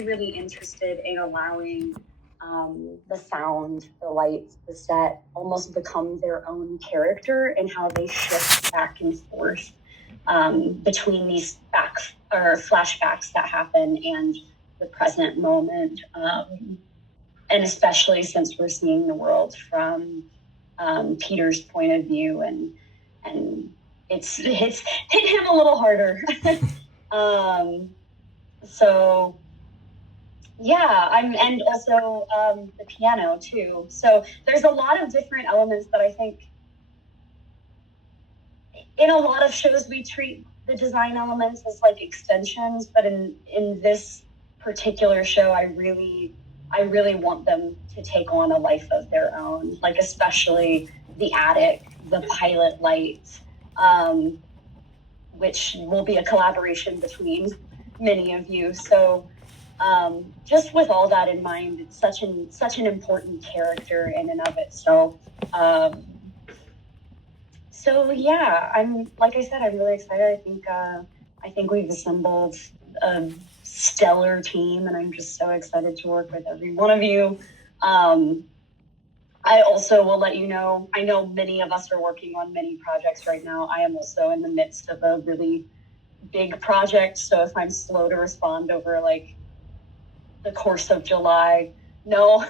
really interested in allowing the sound, the lights, the set almost become their own character and how they shift back and forth between these flashbacks that happen and the present moment. And especially since we're seeing the world from Peter's point of view, and it's hit him a little harder. So yeah, and also the piano too. So there's a lot of different elements that I think in a lot of shows we treat the design elements as like extensions, but in this particular show, I really want them to take on a life of their own, like especially the attic, the pilot light, which will be a collaboration between many of you. So just with all that in mind, it's such an important character in and of itself. So yeah, like I said, I'm really excited. I think we've assembled a stellar team, and I'm just so excited to work with every one of you. I also will let you know, I know many of us are working on many projects right now. I am also in the midst of a really big project, so if I'm slow to respond over like the course of July, no,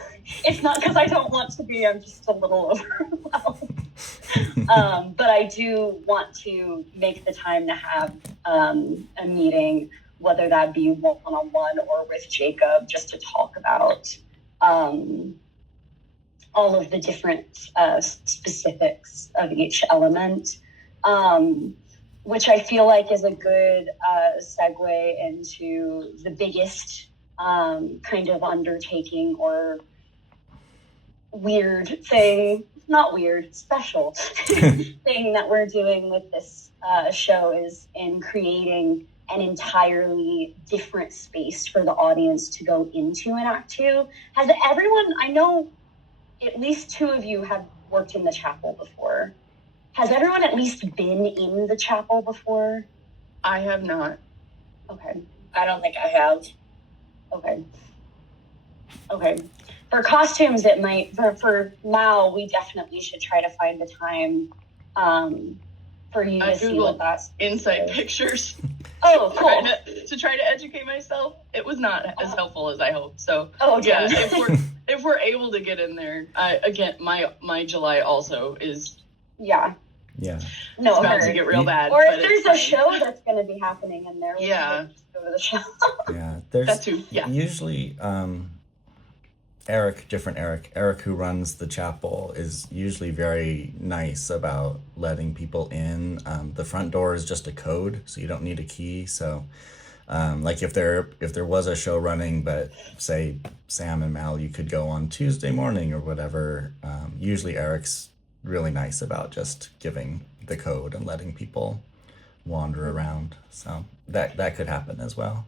it's not because I don't want to be, I'm just a little overwhelmed. But I do want to make the time to have a meeting, whether that be one-on-one or with Jacob, just to talk about all of the different specifics of each element, which I feel like is a good segue into the biggest kind of undertaking or weird thing, not weird, special thing that we're doing with this show is in creating an entirely different space for the audience to go into in Act Two. Has everyone, I know at least two of you have worked in the chapel before. Has everyone at least been in the chapel before? I have not. Okay. I don't think I have. Okay. For costumes, it might, for now, we definitely should try to find the time for you to see what that's Insight pictures. Oh, cool. To try to educate myself. It was not as helpful as I hoped. So yeah, if we're able to get in there, again, my July also is no, it's about to get real bad. Or if there's a show that's going to be happening in there, we just go to the show. There's usually Eric, who runs the chapel, is usually very nice about letting people in. The front door is just a code, so you don't need a key. So, like if there was a show running, but say Sam and Mal, you could go on Tuesday morning or whatever. Usually Eric's really nice about just giving the code and letting people wander around. So that could happen as well.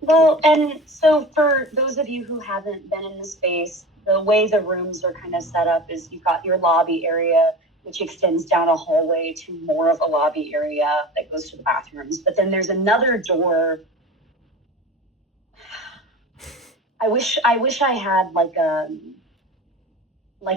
Well, and so for those of you who haven't been in the space, the way the rooms are kind of set up is you've got your lobby area, which extends down a hallway to more of a lobby area that goes to the bathrooms. But then there's another door. I wish I had like a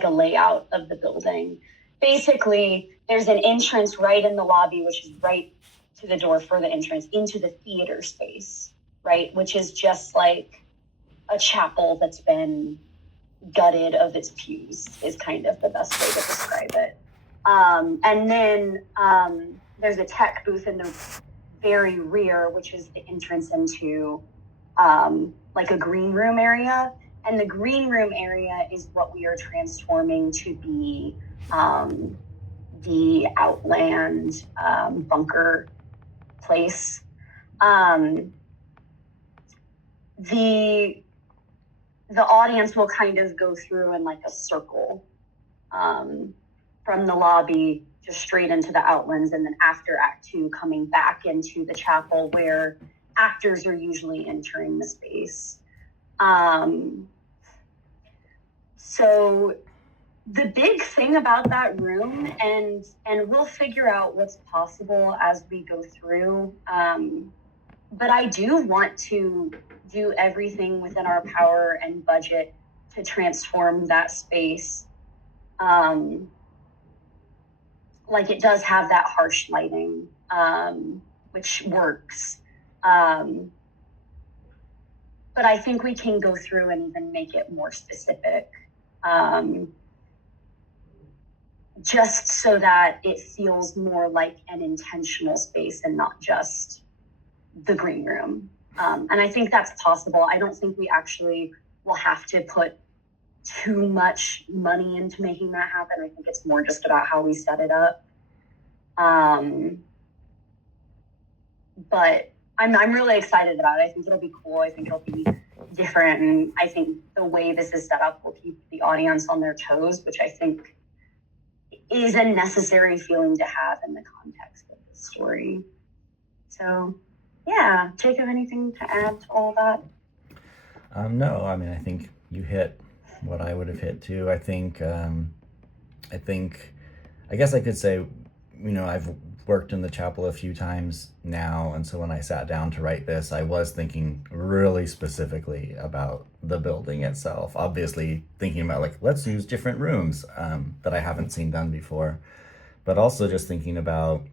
layout of the building. Basically, there's an entrance right in the lobby, which is right to the door for the entrance into the theater space. Right, which is just like a chapel that's been gutted of its pews is kind of the best way to describe it. And then there's a tech booth in the very rear, which is the entrance into like a green room area. And the green room area is what we are transforming to be the Outland bunker place. The audience will kind of go through in like a circle from the lobby just straight into the Outlands, and then after Act Two coming back into the chapel where actors are usually entering the space. So the big thing about that room, and we'll figure out what's possible as we go through, but I do want to do everything within our power and budget to transform that space. Like it does have that harsh lighting, which works. But I think we can go through and even make it more specific. Just so that it feels more like an intentional space and not just the green room. And I think that's possible. I don't think we actually will have to put too much money into making that happen. I think it's more just about how we set it up. But I'm really excited about it. I think it'll be cool. I think it'll be different. And I think the way this is set up will keep the audience on their toes, which I think is a necessary feeling to have in the context of the story. So, yeah. Jacob, anything to add to all that? No, I mean, I think you hit what I would have hit too. I guess I could say, I've worked in the chapel a few times now, and so when I sat down to write this, I was thinking really specifically about the building itself. Obviously thinking about like, let's use different rooms that I haven't seen done before, but also just thinking about,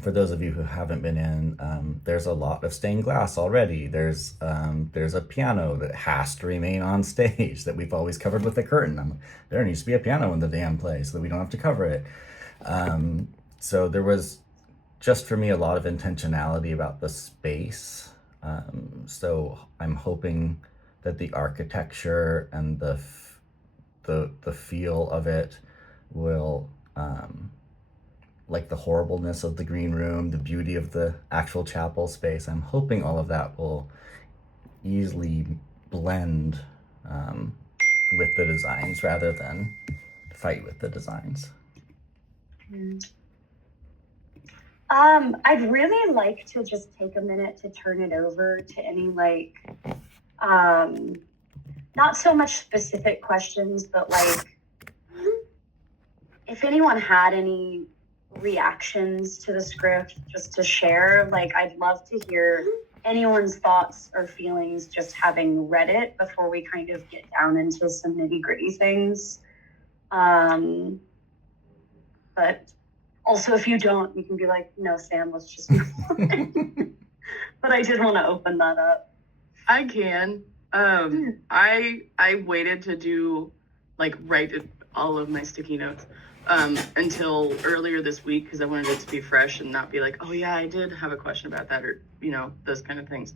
for those of you who haven't been in, there's a lot of stained glass already. There's a piano that has to remain on stage that we've always covered with a curtain. There needs to be a piano in the damn place so that we don't have to cover it. So there was, just for me, a lot of intentionality about the space. So I'm hoping that the architecture and the feel of it will, like the horribleness of the green room, the beauty of the actual chapel space, I'm hoping all of that will easily blend with the designs rather than fight with the designs. I'd really like to just take a minute to turn it over to any not so much specific questions, but if anyone had any reactions to the script just to share, I'd love to hear anyone's thoughts or feelings just having read it before we kind of get down into some nitty-gritty things. But also, if you don't, you can be like, no, Sam, let's just move on. But I did want to open that up. I can. I waited to do write all of my sticky notes until earlier this week because I wanted it to be fresh and not be like, oh yeah, I did have a question about that, or those kind of things.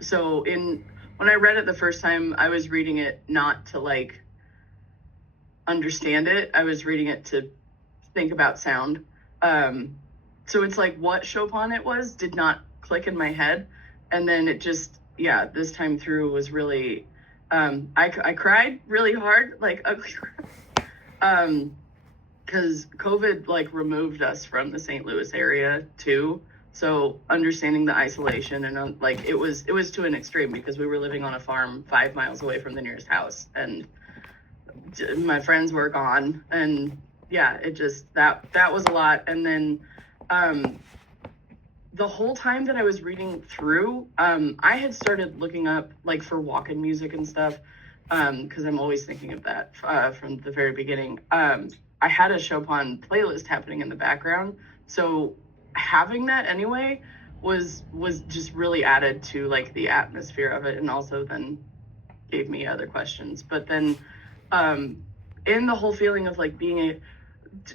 So when I read it the first time, I was reading it not to understand it. I was reading it to think about sound. So it's what Chopin it was did not click in my head, and then it just this time through was really I cried really hard, ugly because COVID removed us from the St. Louis area too, so understanding the isolation and it was to an extreme because we were living on a farm 5 miles away from the nearest house and my friends were gone, and it just that was a lot. And then the whole time that I was reading through, I had started looking up for walk-in music and stuff because I'm always thinking of that from the very beginning. I had a Chopin playlist happening in the background, so having that anyway was just really added to the atmosphere of it, and also then gave me other questions. But then in the whole feeling of being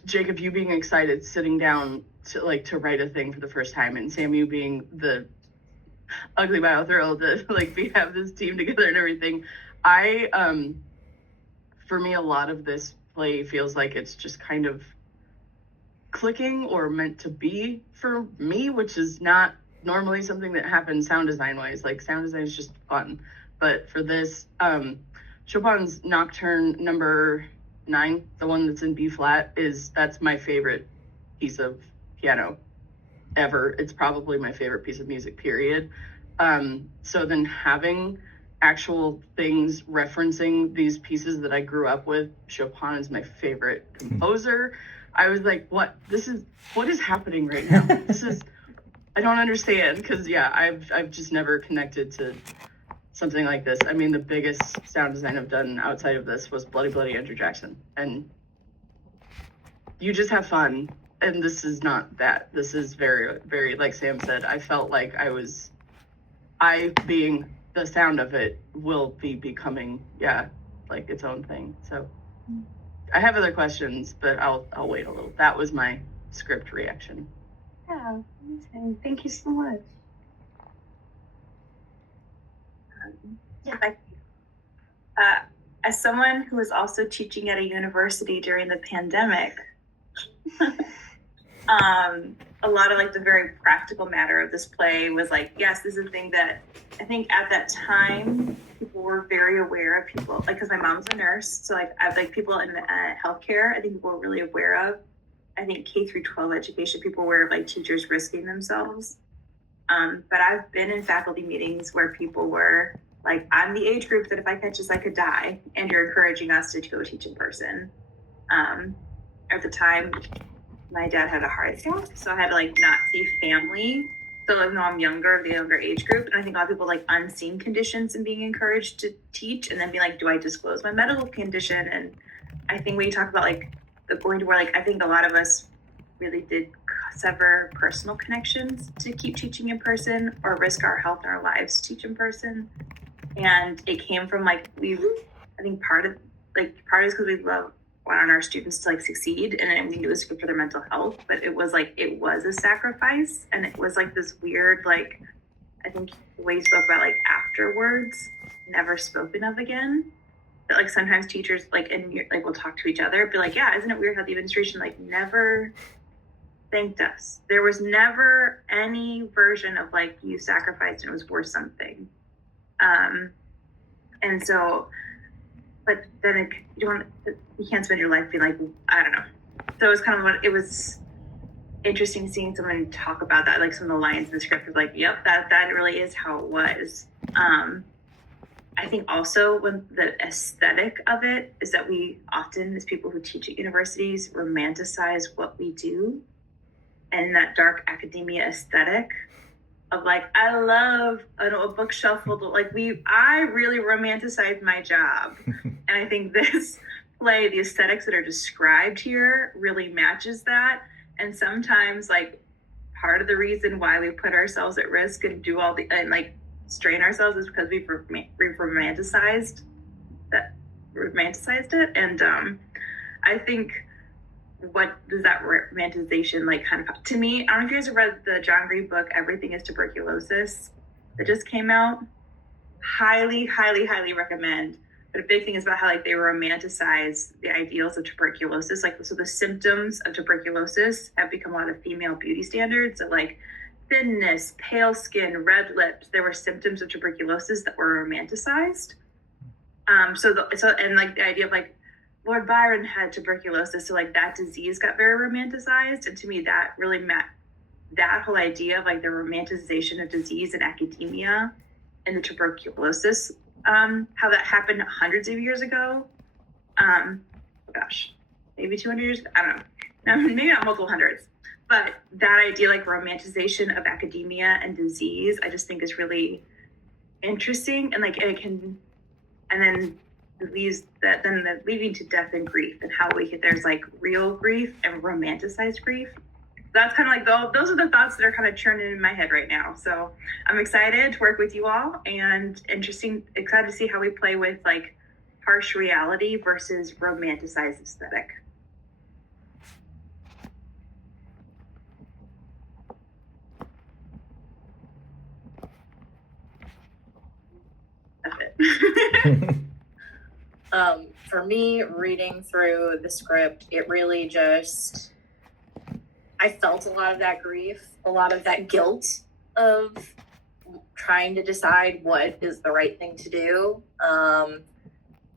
Jacob, you being excited, sitting down to write a thing for the first time, and Sam, you being the ugly bio thrilled to we have this team together and everything. For me, a lot of this play feels like it's just kind of clicking or meant to be for me, which is not normally something that happens sound design wise. Sound design is just fun, but for this, Chopin's Nocturne number 9, the one that's in B flat, that's my favorite piece of piano ever. It's probably my favorite piece of music, period. So then having actual things referencing these pieces that I grew up with, Chopin is my favorite composer. I was like, what is happening right now? This is I don't understand, because I've just never connected to something like this. I mean, the biggest sound design I've done outside of this was Bloody Bloody Andrew Jackson, and you just have fun. And this is not that. This is very, very, like Sam said, I felt like I being the sound of it will be becoming, like its own thing. So I have other questions, but I'll wait a little. That was my script reaction. Yeah, amazing. Thank you so much. As someone who was also teaching at a university during the pandemic, a lot of like the very practical matter of this play was like, yes, this is a thing that I think at that time people were very aware of people, like, because my mom's a nurse, so like I like people in healthcare, I think people were really aware of. I think K through 12 education, people were aware of like teachers risking themselves. But I've been in faculty meetings where people were like, I'm the age group that if I catch this, I could die, and you're encouraging us to go teach in person. At the time, my dad had a heart attack, so I had to like not see family. So even though I'm younger, the younger age group, and I think a lot of people like unseen conditions and being encouraged to teach, and then be like, do I disclose my medical condition? And I think when you talk about like the going to where, like, I think a lot of us really did sever personal connections to keep teaching in person or risk our health and our lives to teach in person. And it came from like, I think part of it is because we want our students to like succeed, and we knew it was good for their mental health, but it was a sacrifice, and it was like this weird, like, I think the way you spoke about like afterwards, never spoken of again. That like sometimes teachers like, and like will talk to each other, be like, yeah, isn't it weird how the administration like never thanked us? There was never any version of like, you sacrificed and it was worth something. And so, but then you can't spend your life being like, I don't know. So it was kind of it was interesting seeing someone talk about that, like some of the lines in the script was like, yep, that really is how it was. I think also when the aesthetic of it is that we often, as people who teach at universities, romanticize what we do, and that dark academia aesthetic of like, I love a bookshelf full of like, I really romanticize my job. And I think this play, the aesthetics that are described here really matches that. And sometimes like part of the reason why we put ourselves at risk and do all the, and like strain ourselves is because we've romanticized it. And I think, what does that romanticization like kind of, to me, I don't know if you guys have read the John Green book, Everything is Tuberculosis, that just came out. Highly, highly, highly recommend. But a big thing is about how like they romanticize the ideals of tuberculosis. Like, so the symptoms of tuberculosis have become a lot of female beauty standards of like thinness, pale skin, red lips. There were symptoms of tuberculosis that were romanticized. And like the idea of like, Lord Byron had tuberculosis, so like that disease got very romanticized. And to me, that really that whole idea of like the romanticization of disease in academia and the tuberculosis, how that happened hundreds of years ago. Maybe 200 years, I don't know, maybe not multiple hundreds, but that idea, like romanticization of academia and disease, I just think is really interesting. And like it can, and then leading to death and grief, and how there's like real grief and romanticized grief. That's kind of like those are the thoughts that are kind of churning in my head right now. So I'm excited to work with you all, and excited to see how we play with like harsh reality versus romanticized aesthetic. That's it. For me, reading through the script, it really just, I felt a lot of that grief, a lot of that guilt of trying to decide what is the right thing to do,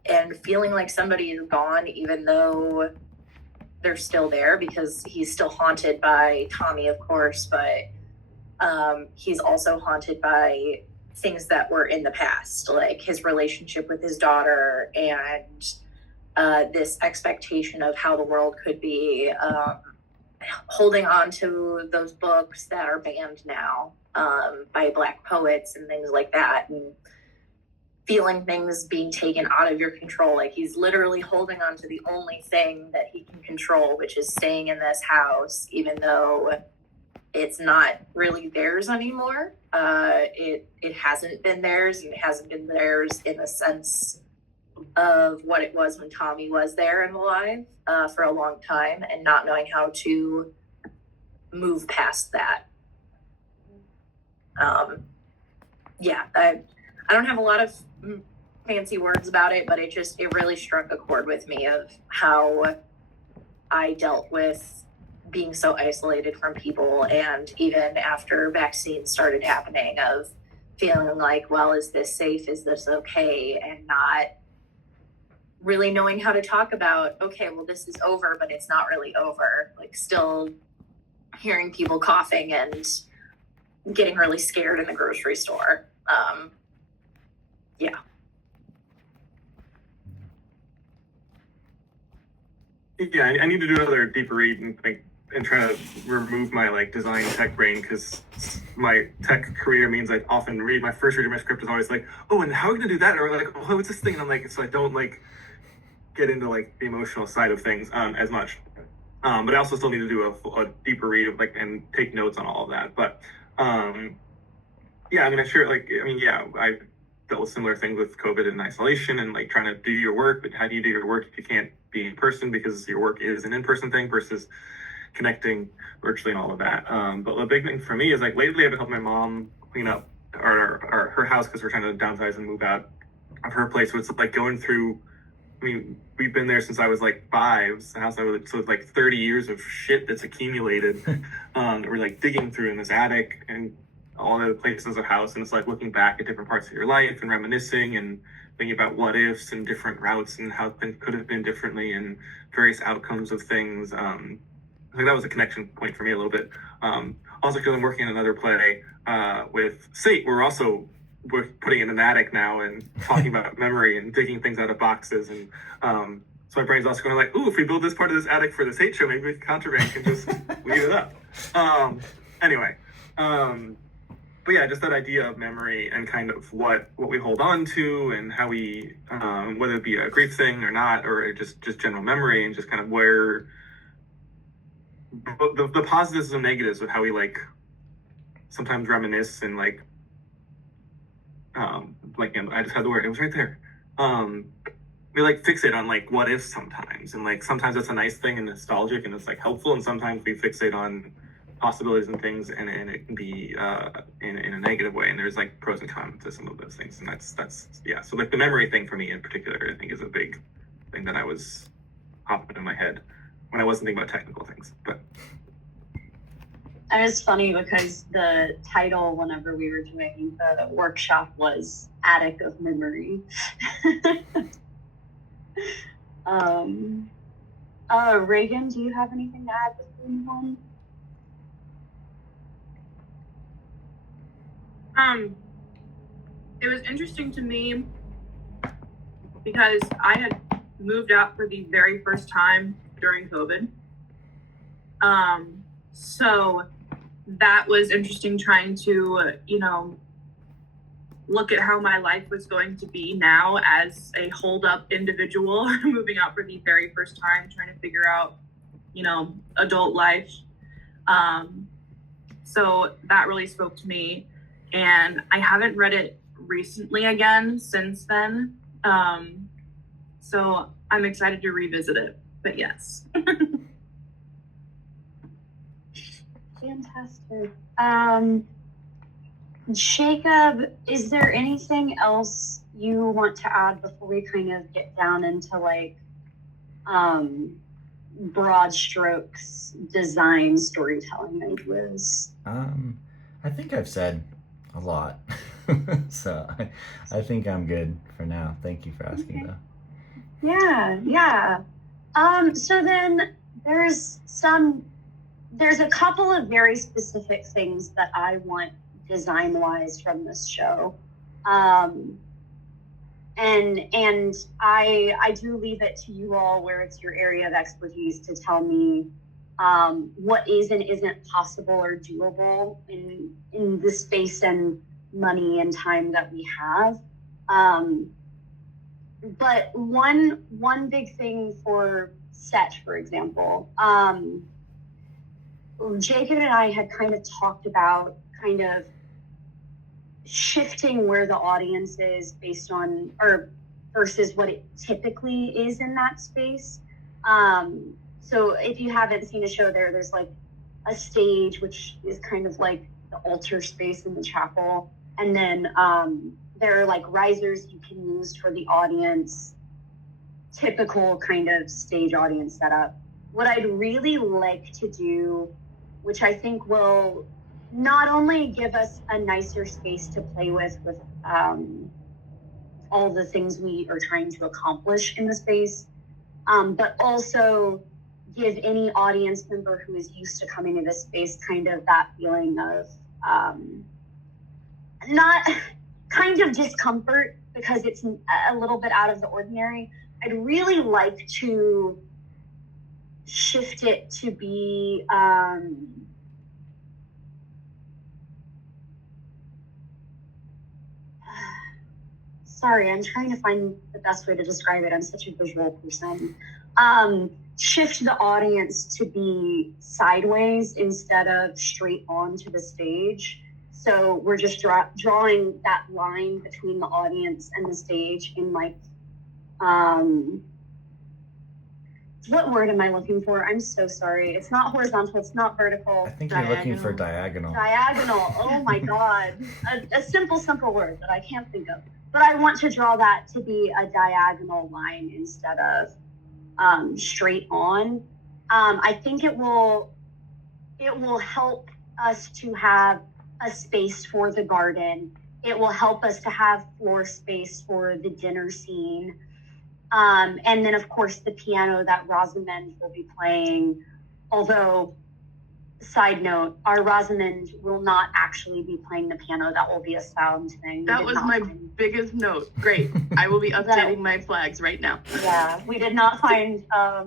and feeling like somebody is gone, even though they're still there, because he's still haunted by Tommy, of course, but he's also haunted by things that were in the past, like his relationship with his daughter, and this expectation of how the world could be, holding on to those books that are banned now by Black poets and things like that, and feeling things being taken out of your control. Like, he's literally holding on to the only thing that he can control, which is staying in this house, even though it's not really theirs anymore. It hasn't been theirs, and it hasn't been theirs in the sense of what it was when Tommy was there and alive for a long time, and not knowing how to move past that. I don't have a lot of fancy words about it, but it really struck a chord with me of how I dealt with being so isolated from people, and even after vaccines started happening, of feeling like, well, is this safe? Is this okay? And not really knowing how to talk about, okay, well, this is over, but it's not really over. Like, still hearing people coughing and getting really scared in the grocery store. Yeah, I need to do another deeper read and try to remove my like design tech brain, because my tech career means I often read my first read of my script is always like, oh, and how are we gonna do that? Or like, oh, what's this thing? And I'm like, so I don't like get into like the emotional side of things as much. But I also still need to do a deeper read of like and take notes on all of that. But yeah, I mean, I dealt with similar things with COVID and isolation and like trying to do your work, but how do you do your work if you can't be in person, because your work is an in-person thing versus connecting virtually and all of that. But the big thing for me is like lately I've been helping my mom clean up her house, because we're trying to downsize and move out of her place. So it's like going through, I mean, we've been there since I was like 5. It's the house I was, so it's like 30 years of shit that's accumulated. That we're like digging through in this attic and all the places of house, and it's like looking back at different parts of your life and reminiscing and thinking about what ifs and different routes and how things could have been differently and various outcomes of things. I think that was a connection point for me a little bit. Also, because I'm working on another play with Sate, we're putting in an attic now and talking about memory and digging things out of boxes. And so my brain's also going like, ooh, if we build this part of this attic for the Sate show, maybe Contraband can just leave it up. Anyway. But yeah, just that idea of memory and kind of what we hold on to and how we, whether it be a grief thing or not, or just general memory, and just kind of where the positives and negatives of how we like sometimes reminisce and like I just had the word, it was right there. We like fixate on like what if sometimes, and like sometimes that's a nice thing and nostalgic and it's like helpful, and sometimes we fixate on possibilities and things, and it can be in a negative way, and there's like pros and cons to some of those things, and that's yeah. So like the memory thing for me in particular, I think is a big thing that I was popping in my head when I wasn't thinking about technical things. But and it's funny because the title, whenever we were doing the workshop, was Attic of Memory. Reagan, do you have anything to add before we move on? It was interesting to me because I had moved out for the very first time during COVID. So that was interesting, trying to, look at how my life was going to be now as a hold up individual moving out for the very first time, trying to figure out, adult life. So that really spoke to me. And I haven't read it recently again since then. So I'm excited to revisit it, but yes. Fantastic. Jacob, is there anything else you want to add before we kind of get down into like broad strokes design storytelling ideas? I think I've said a lot. So I think I'm good for now. Thank you for asking though. Yeah. So then there's a couple of very specific things that I want design-wise from this show. And I do leave it to you all, where it's your area of expertise, to tell me what is and isn't possible or doable in the space and money and time that we have. But one big thing for set, for example, Jacob and I had kind of talked about kind of shifting where the audience is based on, or versus what it typically is in that space. So if you haven't seen a show there's like a stage, which is kind of like the altar space in the chapel. And then there are like risers you can use for the audience, typical kind of stage audience setup. What I'd really like to do, which I think will not only give us a nicer space to play with all the things we are trying to accomplish in the space, but also give any audience member who is used to coming to this space kind of that feeling of not kind of discomfort because it's a little bit out of the ordinary. I'd really like to shift it to be sorry, I'm trying to find the best way to describe it. I'm such a visual person. Shift the audience to be sideways instead of straight onto the stage. So we're just drawing that line between the audience and the stage in like, what word am I looking for? I'm so sorry. It's not horizontal. It's not vertical. I think you're looking for diagonal. Diagonal. Oh my God. A simple word that I can't think of. But I want to draw that to be a diagonal line instead of straight on. I think it will help us to have a space for the garden. It will help us to have floor space for the dinner scene. And then of course the piano that Rosamund will be playing, although side note, our Rosamund will not actually be playing the piano. That will be a sound thing. That was my biggest note. Great. I will be updating my flags right now. Yeah, we did not find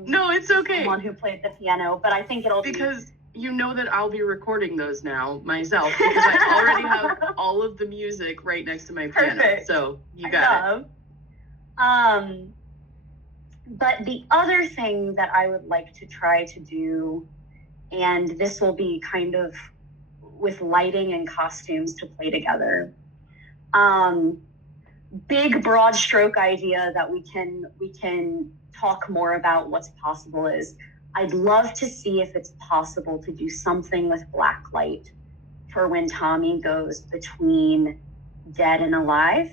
no, it's okay. someone who played the piano, but I think it'll because you know that I'll be recording those now myself because I already have all of the music right next to my piano. Perfect. So you got it. But the other thing that I would like to try to do, and this will be kind of with lighting and costumes to play together. Big broad stroke idea that we can talk more about what's possible is I'd love to see if it's possible to do something with black light for when Tommy goes between dead and alive.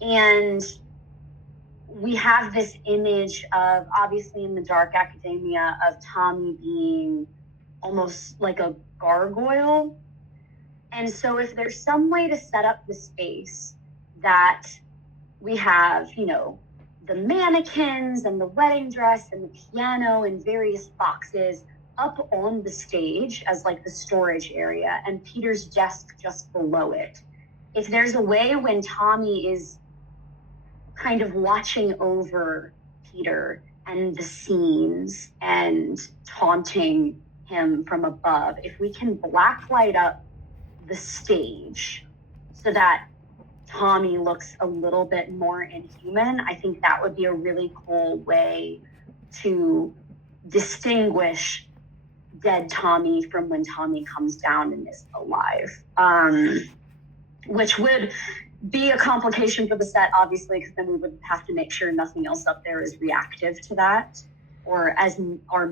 And we have this image of, obviously in the Dark Academia, of Tommy being almost like a gargoyle. And so if there's some way to set up the space that we have, you know, the mannequins and the wedding dress and the piano and various boxes up on the stage as like the storage area and Peter's desk just below it. If there's a way when Tommy is kind of watching over Peter and the scenes and taunting him from above, if we can blacklight up the stage so that Tommy looks a little bit more inhuman, I think that would be a really cool way to distinguish dead Tommy from when Tommy comes down and is alive, which would be a complication for the set, obviously, because then we would have to make sure nothing else up there is reactive to that or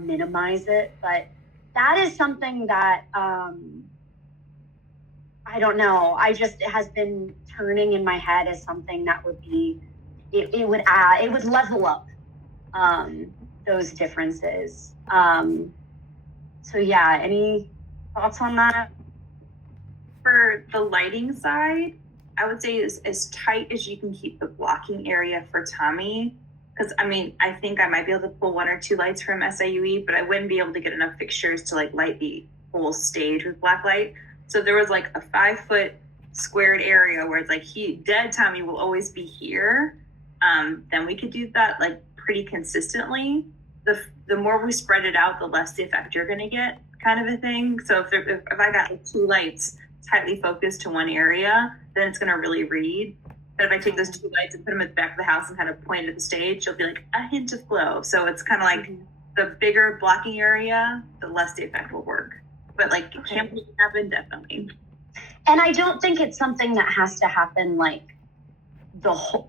minimize it. But that is something that I don't know. It has been turning in my head as something that would be, it would level up those differences. So yeah, any thoughts on that? For the lighting side, I would say is as tight as you can keep the blocking area for Tommy. Because I mean, I think I might be able to pull 1 or 2 lights from SIUE, but I wouldn't be able to get enough fixtures to like light the whole stage with black light. So there was like a 5-foot squared area where it's like dead Tommy will always be here. Then we could do that like pretty consistently. the more we spread it out, the less the effect you're going to get, kind of a thing. So if I got like 2 lights tightly focused to one area, then it's going to really read. But if I take those 2 lights and put them at the back of the house and kind of point at the stage, it'll be like a hint of glow. So it's kind of like the bigger blocking area, the less the effect will work. But like, can it happen? Definitely. And I don't think it's something that has to happen like the whole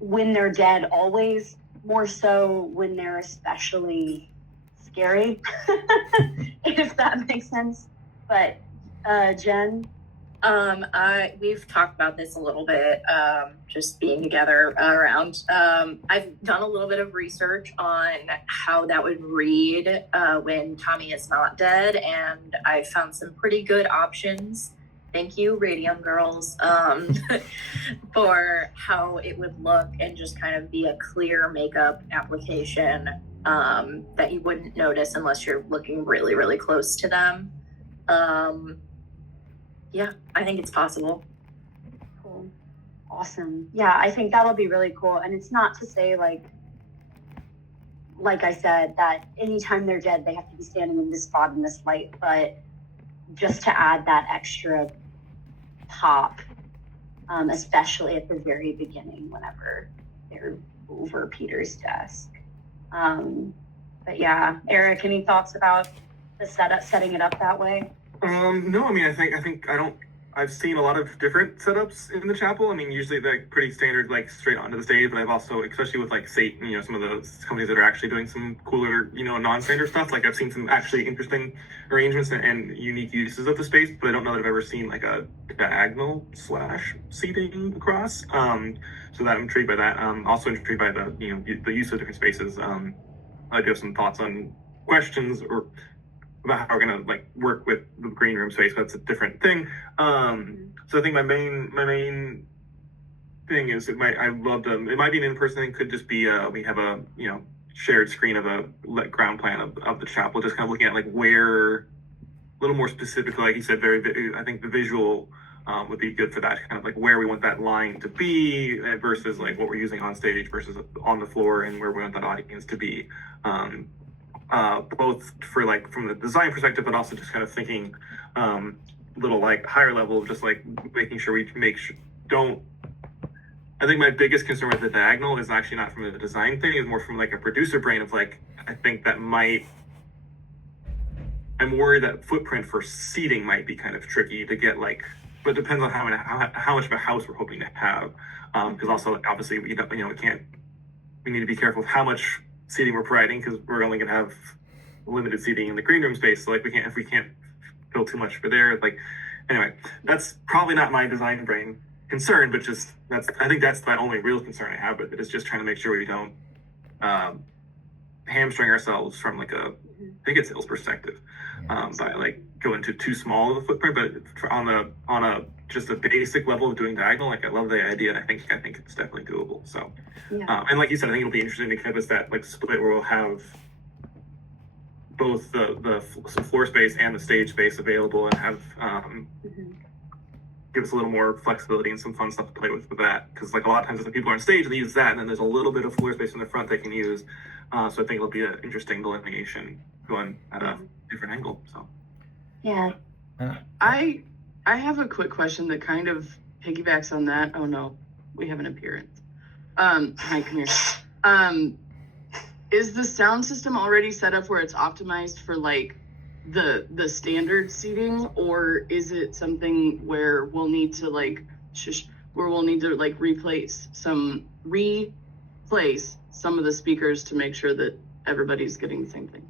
when they're dead always, more so when they're especially scary, if that makes sense. But Jen? We've talked about this a little bit, just being together around. I've done a little bit of research on how that would read when Tommy is not dead, and I found some pretty good options. Thank you, Radium Girls, for how it would look and just kind of be a clear makeup application that you wouldn't notice unless you're looking really, really close to them. Yeah, I think it's possible. Cool. Awesome. Yeah, I think that'll be really cool. And it's not to say like I said, that anytime they're dead, they have to be standing in this spot in this light, but just to add that extra pop, especially at the very beginning whenever they're over Peter's desk. But yeah, Eric, any thoughts about the setting it up that way? No, I mean, I think I've seen a lot of different setups in the chapel. I mean, usually they're pretty standard, like straight onto the stage, but I've also, especially with like Satan, some of those companies that are actually doing some cooler, non-standard stuff. Like I've seen some actually interesting arrangements and unique uses of the space, but I don't know that I've ever seen like a diagonal / seating across. So that I'm intrigued by that. Also intrigued by the, the use of different spaces. I do have some thoughts on questions or about how we're gonna like work with the green room space, but it's a different thing. So I think my main thing is it might be an in-person thing. Could just be we have a shared screen of a ground plan of the chapel, just kind of looking at like where a little more specifically, like you said, I think the visual would be good for that, kind of like where we want that line to be versus like what we're using on stage versus on the floor, and where we want that audience to be. Both for like from the design perspective, but also just kind of thinking little like higher level of just like making sure we I think my biggest concern with the diagonal is actually not from the design thing, it's more from like a producer brain of like, I think I'm worried that footprint for seating might be kind of tricky to get like, but it depends on how much of a house we're hoping to have. Because also like, obviously we need to be careful with how much seating we're providing, because we're only going to have limited seating in the green room space. So like if we can't build too much for there, like anyway, that's probably not my design brain concern, but I think that's the only real concern I have with it, is just trying to make sure we don't hamstring ourselves from like a ticket sales perspective by like going to too small of a footprint. But on a just a basic level of doing diagonal, like I love the idea, and I think it's definitely doable. So and like you said, I think it'll be interesting to give us that like split where we'll have both the floor space and the stage space available, and have give us a little more flexibility and some fun stuff to play with that. Because like a lot of times when people are on stage, they use that, and then there's a little bit of floor space in the front they can use. So I think it'll be an interesting delineation going at a different angle. So yeah, I have a quick question that kind of piggybacks on that. Oh no, we have an appearance. Hi, come here. Is the sound system already set up where it's optimized for like the standard seating, or is it something where we'll need to replace some of the speakers to make sure that everybody's getting the same thing?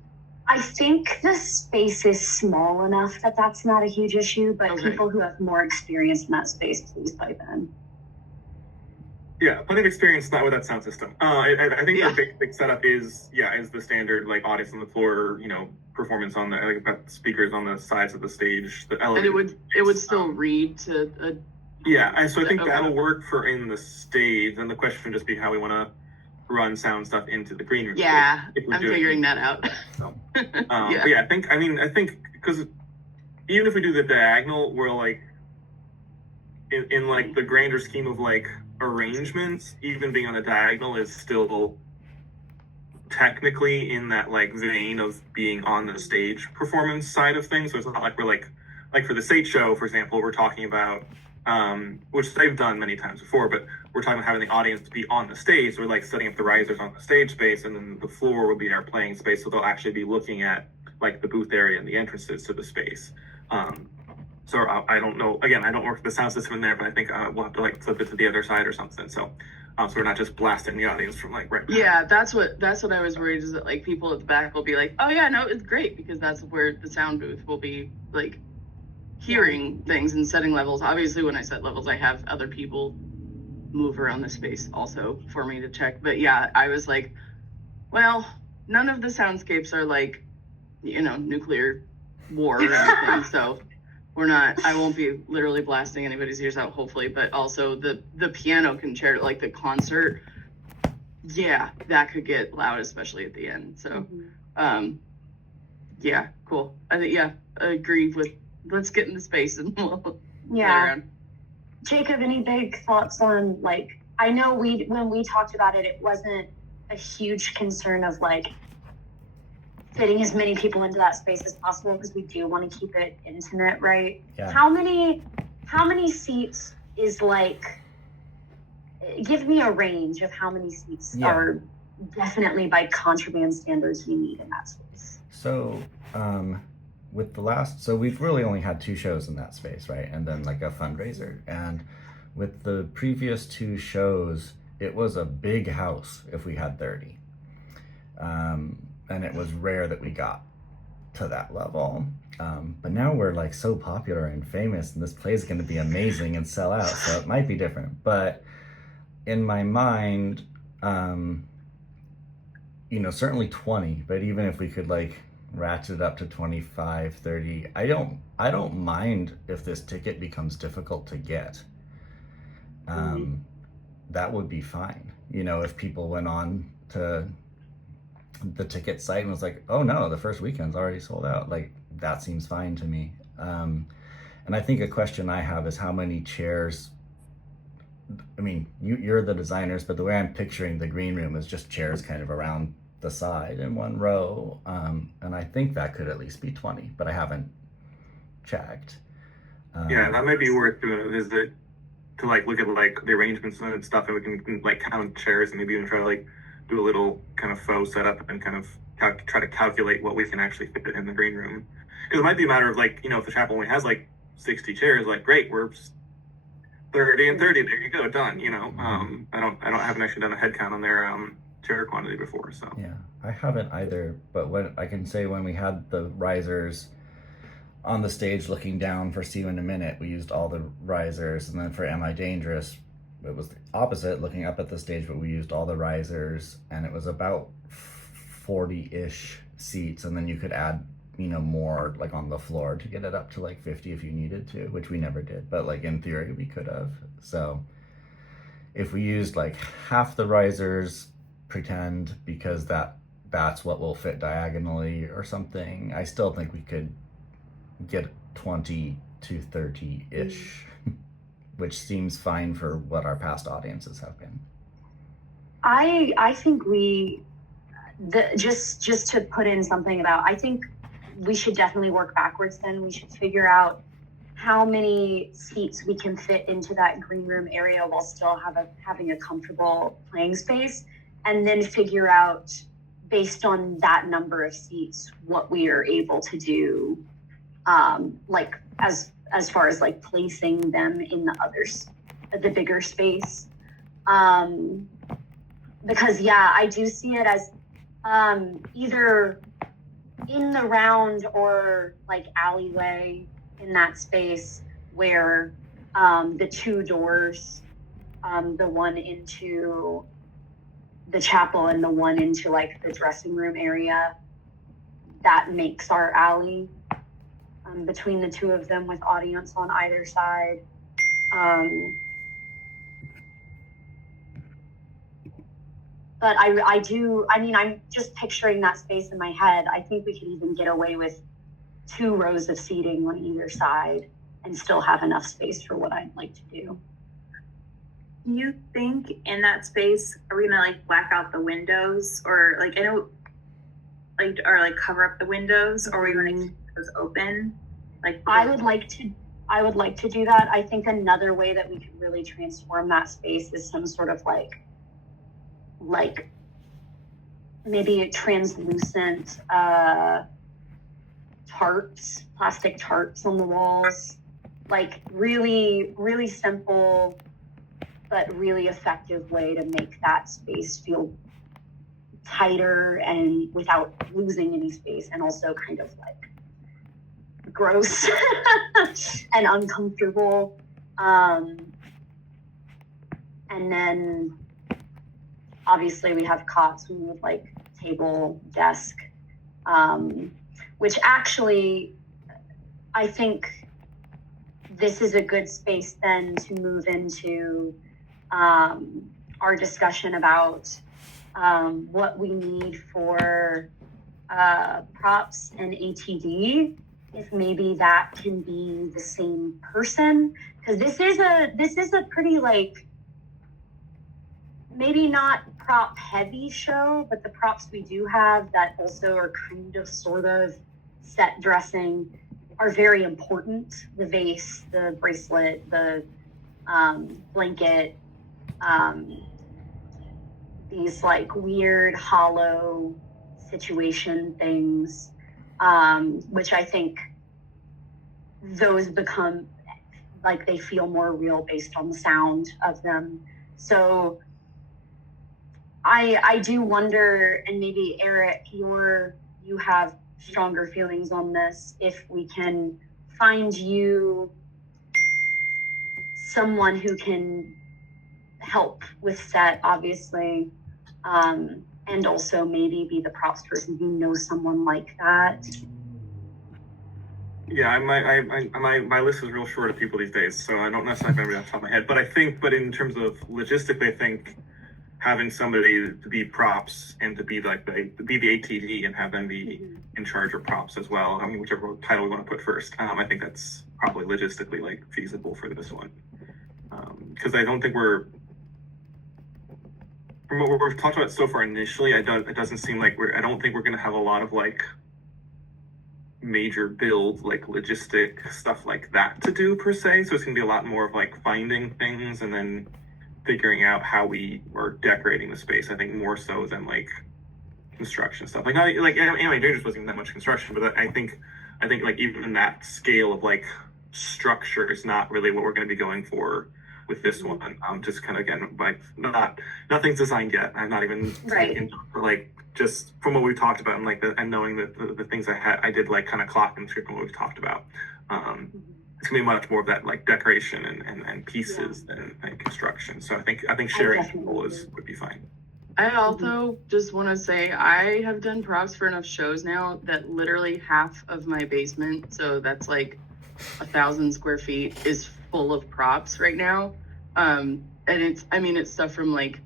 I think the space is small enough that that's not a huge issue, but Okay. people who have more experience in that space, please pipe in. yeah, plenty of experience not with that sound system. I think Yeah. the big setup is the standard like audience on the floor, performance on the like about speakers on the sides of the stage, the And elevator. it would still read to a So I think Okay. that'll work for in the stage. And the question would just be how we want to run sound stuff into the green room. yeah. space, if we're I'm doing figuring it. that out. So, Yeah. But yeah, I think because even if we do the diagonal, we're like in like the grander scheme of like arrangements, even being on a diagonal is still technically in that like vein of being on the stage performance side of things. So it's not like we're like for the Sate show, for example, we're talking about which they've done many times before, but we're talking about having the audience be on the stage. So we're like setting up the risers on the stage space, and then the floor will be our playing space. So they'll actually be looking at like the booth area and the entrances to the space. So I don't know. Again, I don't work the sound system in there, but I think we'll have to like flip it to the other side or something. So we're not just blasting the audience from like right. Yeah, that's what I was worried, is that like people at the back will be like, oh yeah, no, it's great, because that's where the sound booth will be like hearing things and setting levels. Obviously, when I set levels, I have other people move around the space also for me to check. But yeah, I was like, well, none of the soundscapes are like, you know, nuclear war or anything. So I won't be literally blasting anybody's ears out, hopefully. But also the piano concerto, like the concert, yeah, that could get loud, especially at the end. So, yeah, cool. I think, yeah, I agree with, let's get in the space and we'll play around. Jacob, any big thoughts on, like, I know when we talked about it, it wasn't a huge concern of like fitting as many people into that space as possible, because we do want to keep it intimate, right? Yeah. How many seats is like, give me a range of how many seats are definitely by contraband standards you need in that space. So with the last, so we've really only had 2 shows in that space, right? And then like a fundraiser. And with the previous 2 shows, it was a big house if we had 30. And it was rare that we got to that level. But now we're like so popular and famous, and this play is going to be amazing and sell out. So it might be different. But in my mind, you know, certainly 20, but even if we could like ratchet it up to 25, 30, I don't mind if this ticket becomes difficult to get. That would be fine. You know, if people went on to the ticket site and was like, oh no, the first weekend's already sold out, like that seems fine to me. And I think a question I have is how many chairs, I mean, you're the designers, but the way I'm picturing the green room is just chairs kind of around the side in one row. And I think that could at least be 20, but I haven't checked. Yeah, that might be worth doing a visit to like look at like the arrangements and stuff, and we can like count chairs and maybe even try to like do a little kind of faux setup and kind of try to calculate what we can actually fit in the green room. Because it might be a matter of like, you know, if the chapel only has like 60 chairs, like great, we're 30 and 30, there you go, done. You know, I haven't actually done a head count on their chair quantity before, so. Yeah, I haven't either, but when I can say when we had the risers on the stage looking down for See You in a Minute, we used all the risers, and then for Am I Dangerous, it was the opposite, looking up at the stage, but we used all the risers, and it was about 40-ish seats, and then you could add, you know, more like on the floor to get it up to like 50 if you needed to, which we never did, but like in theory we could have. So if we used like half the risers, pretend, because that's what will fit diagonally or something, I still think we could get 20 to 30-ish. Which seems fine for what our past audiences have been. I think just to put in something about, I think we should definitely work backwards then. We should figure out how many seats we can fit into that green room area while still having a comfortable playing space, and then figure out, based on that number of seats, what we are able to do, like as far as like placing them in the bigger space. Because yeah, I do see it as either in the round or like alleyway in that space where the 2 doors, the one into the chapel and the one into like the dressing room area, that makes our alley. Between the 2 of them with audience on either side. But I'm just picturing that space in my head. I think we could even get away with 2 rows of seating on either side and still have enough space for what I'd like to do. Do you think in that space are we gonna like black out the windows, or like I know, like or like cover up the windows, or are we gonna keep those open? Like I would like to do that. I think another way that we could really transform that space is some sort of like maybe a translucent tarps, plastic tarps on the walls, like really, really simple but really effective way to make that space feel tighter and without losing any space, and also kind of like gross and uncomfortable. And then obviously we have cots, we need like table, desk, which actually I think this is a good space then to move into our discussion about what we need for props and ATD, if maybe that can be the same person, because this is a pretty like maybe not prop heavy show, but the props we do have that also are kind of sort of set dressing are very important. The vase, the bracelet, the blanket, these like weird hollow situation things, which I think those become like they feel more real based on the sound of them. So I do wonder, and maybe Eric, you have stronger feelings on this, if we can find you someone who can help with set, obviously, and also maybe be the props person who knows someone like that. Yeah, my list is real short of people these days, so I don't necessarily remember off the top of my head. But in terms of logistically, I think having somebody to be props and to be like the ATD and have them be in charge of props as well. I mean, whichever title we want to put first. I think that's probably logistically like feasible for this one, because I don't think from what we've talked about so far initially, it doesn't seem like I don't think we're going to have a lot of like major build, like logistic stuff like that to do per se. So it's going to be a lot more of like finding things and then figuring out how we are decorating the space. I think more so than like construction stuff. Like not like Anime Dangerous wasn't even that much construction, but I think like even that scale of like structure is not really what we're going to be going for with this one. Just kind of again like nothing's designed yet. I'm not even Right. Like just from what we've talked about and like and knowing that the things I did like kind of clock and script from what we've talked about. It's gonna be much more of that like decoration and pieces than construction. So I think sharing people would be fine. I also just want to say I have done props for enough shows now that literally half of my basement, so that's like 1,000 square feet, is full of props right now. And it's stuff from like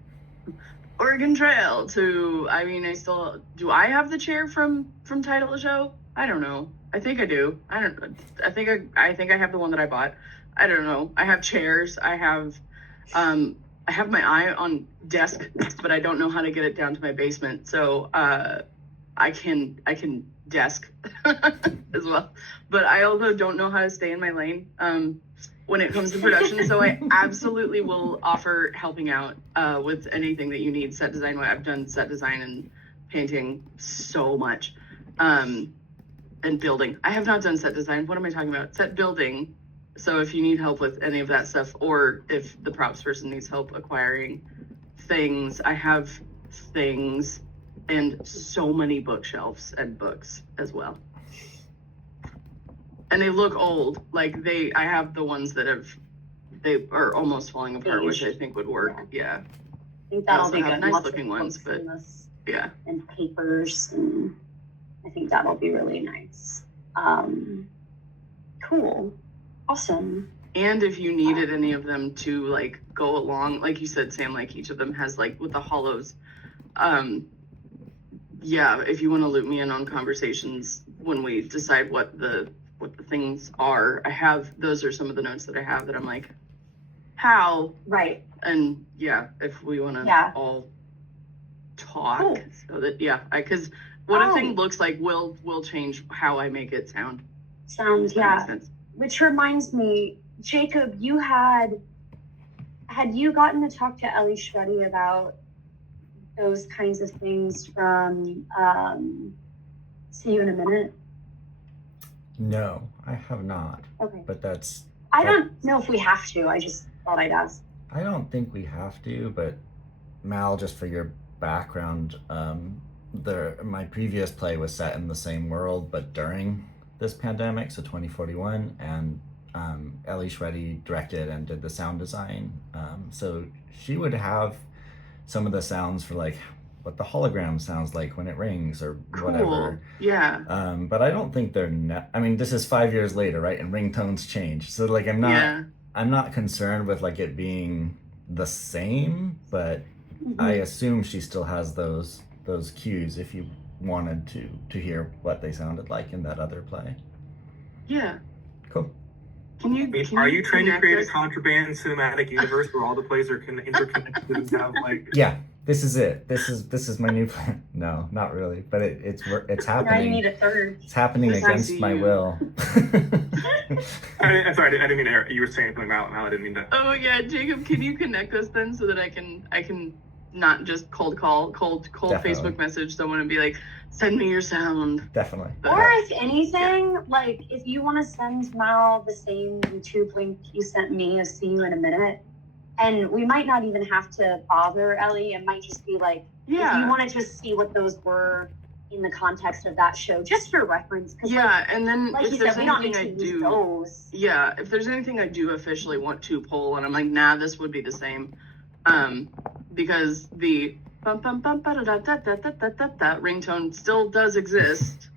Oregon Trail to, I have the chair from Title of the Show? I don't know. I think I do. I think I have the one that I bought. I don't know. I have chairs. I have my eye on desk, but I don't know how to get it down to my basement. So I can desk as well. But I also don't know how to stay in my lane when it comes to production. So I absolutely will offer helping out with anything that you need set design. I've done set design and painting so much. And building. I have not done set design. What am I talking about? Set building. So if you need help with any of that stuff, or if the props person needs help acquiring things, I have things and so many bookshelves and books as well. And they look old. Like I have the ones that they are almost falling apart, which I think would work. Yeah. I think that'll be good. Nice Lots looking of ones, books but in this, yeah. and papers, and I think that'll be really nice. Cool. Awesome. And if you needed any of them to like go along, like you said, Sam, like each of them has like with the hollows. Yeah, if you want to loop me in on conversations when we decide what the things are, those are some of the notes that I have that I'm like, how? Right. And yeah, if we want to Yeah. all talk, Cool. so that because what a Oh. thing looks like will change how I make it sound. Sounds, If that makes yeah. sense. Which reminds me, Jacob, you had you gotten to talk to Ellie Shreddy about those kinds of things from See You in a Minute? No, I have not. Okay. But that's. I don't know if we have to. I just thought I'd ask. I don't think we have to, but Mal, just for your background, my previous play was set in the same world, but during this pandemic, so 2041, and Ellie Shreddy directed and did the sound design. So she would have some of the sounds for like what the hologram sounds like when it rings or whatever. Cool. Yeah. But I don't think they're. I mean, this is 5 years later, right? And ringtones change, so like I'm not. Yeah. I'm not concerned with like it being the same, but Mhm. I assume she still has those cues if you wanted to hear what they sounded like in that other play. Yeah. Cool. Can you? I mean, can are you trying to connect create a us? contraband cinematic universe where all the plays are interconnected and have like? Yeah, this is it. This is my new plan. No, not really, but it's Now you happening. need a third. It's happening This against is my you. will. I'm sorry, I didn't mean to. You were saying something about Mal. I didn't mean to. Oh yeah, Jacob, can you connect us then so that I can not just cold Definitely. Facebook message someone and be like, send me your sound. Definitely. Or if anything, like if you want to send Mal the same YouTube link you sent me of See You in a Minute, and we might not even have to bother Ellie. It might just be like if you Yeah. want to just see what those were in the context of that show, just for reference. Because Yeah, and then like if you there's said, we don't need anything to I use do, those. yeah, if there's anything I do officially want to pull, and I'm like, nah, this would be the same, because the bum bum bum ba da da da da da da da da ringtone still does exist,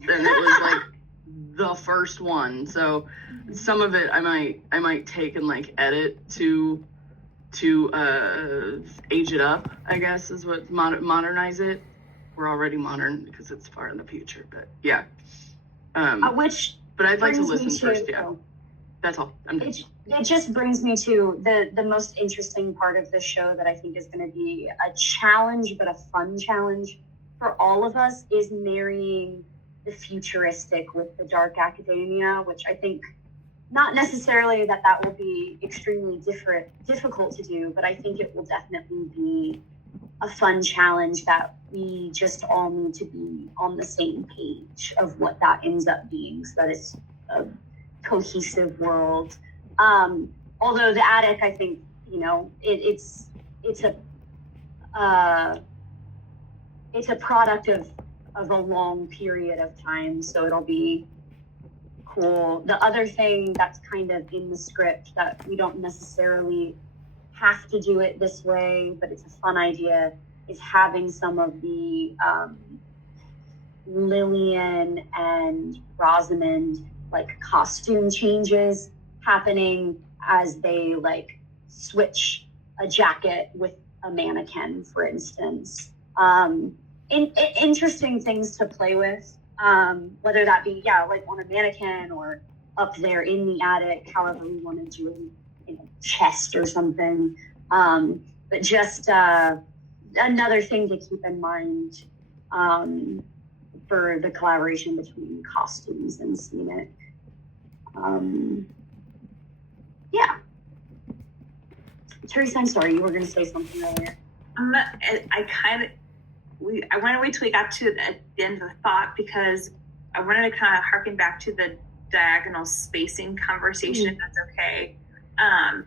and it was like the first one. So some of it I might take and like edit to age it up, I guess is what modernize it. We're already modern because it's far in the future, but yeah. Which But I'd like to brings me listen first. Yeah, oh, that's all. I'm done. it just brings me to the most interesting part of the show that I think is going to be a challenge, but a fun challenge for all of us, is marrying the futuristic with the dark academia, which I think not necessarily that will be extremely difficult to do, but I think it will definitely be a fun challenge that we just all need to be on the same page of what that ends up being, so that it's a cohesive world. Although the attic, I think, it's a product of a long period of time, so it'll be cool. The other thing that's kind of in the script that we don't necessarily have to do it this way, but it's a fun idea, is having some of the Lillian and Rosamund like costume changes happening as they like switch a jacket with a mannequin, for instance. Interesting things to play with, whether that be like on a mannequin or up there in the attic, however we want to do it, in a chest or something. But just another thing to keep in mind for the collaboration between costumes and scenic. Yeah. Teresa, I'm sorry, you were going to say something earlier. I want to wait till we got to the end of the thought, because I wanted to kind of harken back to the diagonal spacing conversation, if that's okay. I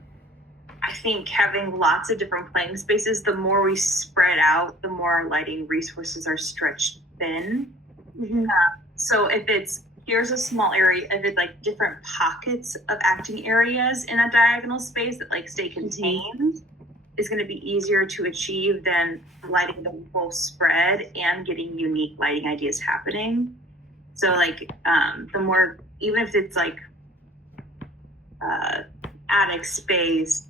think having lots of different playing spaces, the more we spread out, the more our lighting resources are stretched thin. Mm-hmm. So if here's a small area, if it's like different pockets of acting areas in a diagonal space that like stay contained, is going to be easier to achieve than lighting the full spread and getting unique lighting ideas happening. So like the more, even if it's like attic space,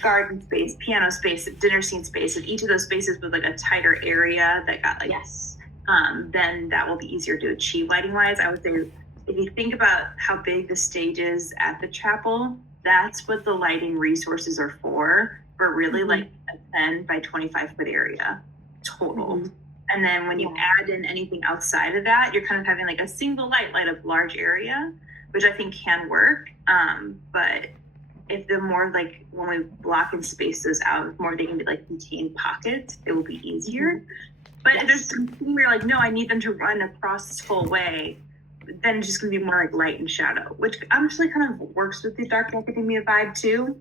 garden space, piano space, dinner scene space, if each of those spaces was like a tighter area that got like, Yes. Then that will be easier to achieve lighting wise. I would say if you think about how big the stage is at the chapel, that's what the lighting resources are for really like a 10 by 25 foot area total. And then when you add in anything outside of that, you're kind of having like a single light up large area, which I think can work. But if the more like when we block and space those out, if more they can be like contained pockets, it will be easier. But if there's something where you're like, no, I need them to run across this whole way, then it's just gonna be more like light and shadow, which actually kind of works with the dark academia vibe too.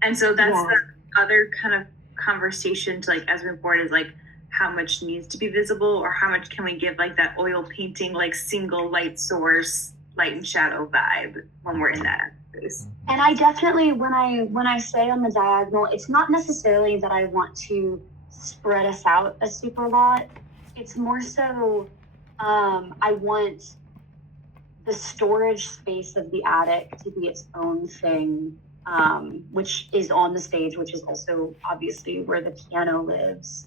And so that's the other kind of conversation to like as we move forward is like how much needs to be visible or how much can we give like that oil painting like single light source light and shadow vibe when we're in that space. And I definitely when I say on the diagonal, it's not necessarily that I want to spread us out a super lot. It's more so I want the storage space of the attic to be its own thing, which is on the stage, which is also obviously where the piano lives.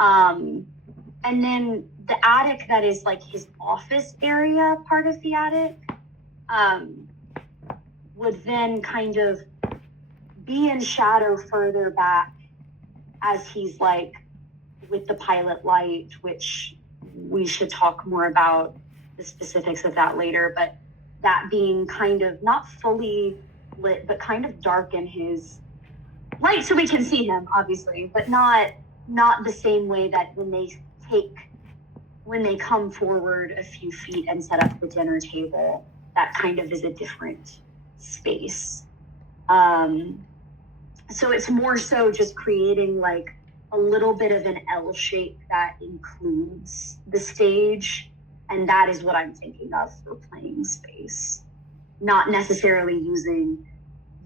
And then the attic that is like his office area part of the attic would then kind of be in shadow further back as he's like with the pilot light, which we should talk more about the specifics of that later, but that being kind of not fully lit, but kind of dark in his light so we can see him, obviously, but not the same way that when they come forward a few feet and set up the dinner table, that kind of is a different space. So it's more so just creating like a little bit of an L shape that includes the stage. And that is what I'm thinking of for playing space. Not necessarily using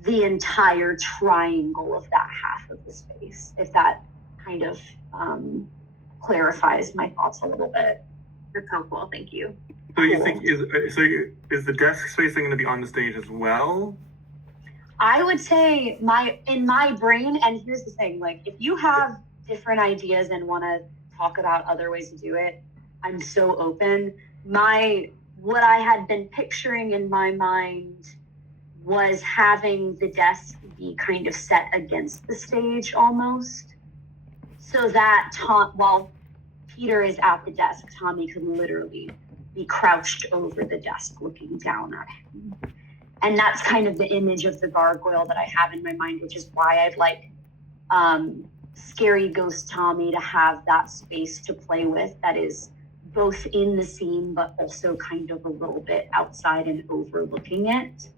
the entire triangle of that half of the space, if that kind of clarifies my thoughts a little bit. That's helpful, thank you. So you think is the desk spacing going to be on the stage as well? I would say in my brain, and here's the thing, like if you have different ideas and want to talk about other ways to do it, I'm so open. What I had been picturing in my mind was having the desk be kind of set against the stage almost, so that while Peter is at the desk, Tommy could literally be crouched over the desk looking down at him. And that's kind of the image of the gargoyle that I have in my mind, which is why I'd like Scary Ghost Tommy to have that space to play with that is both in the scene, but also kind of a little bit outside and overlooking it,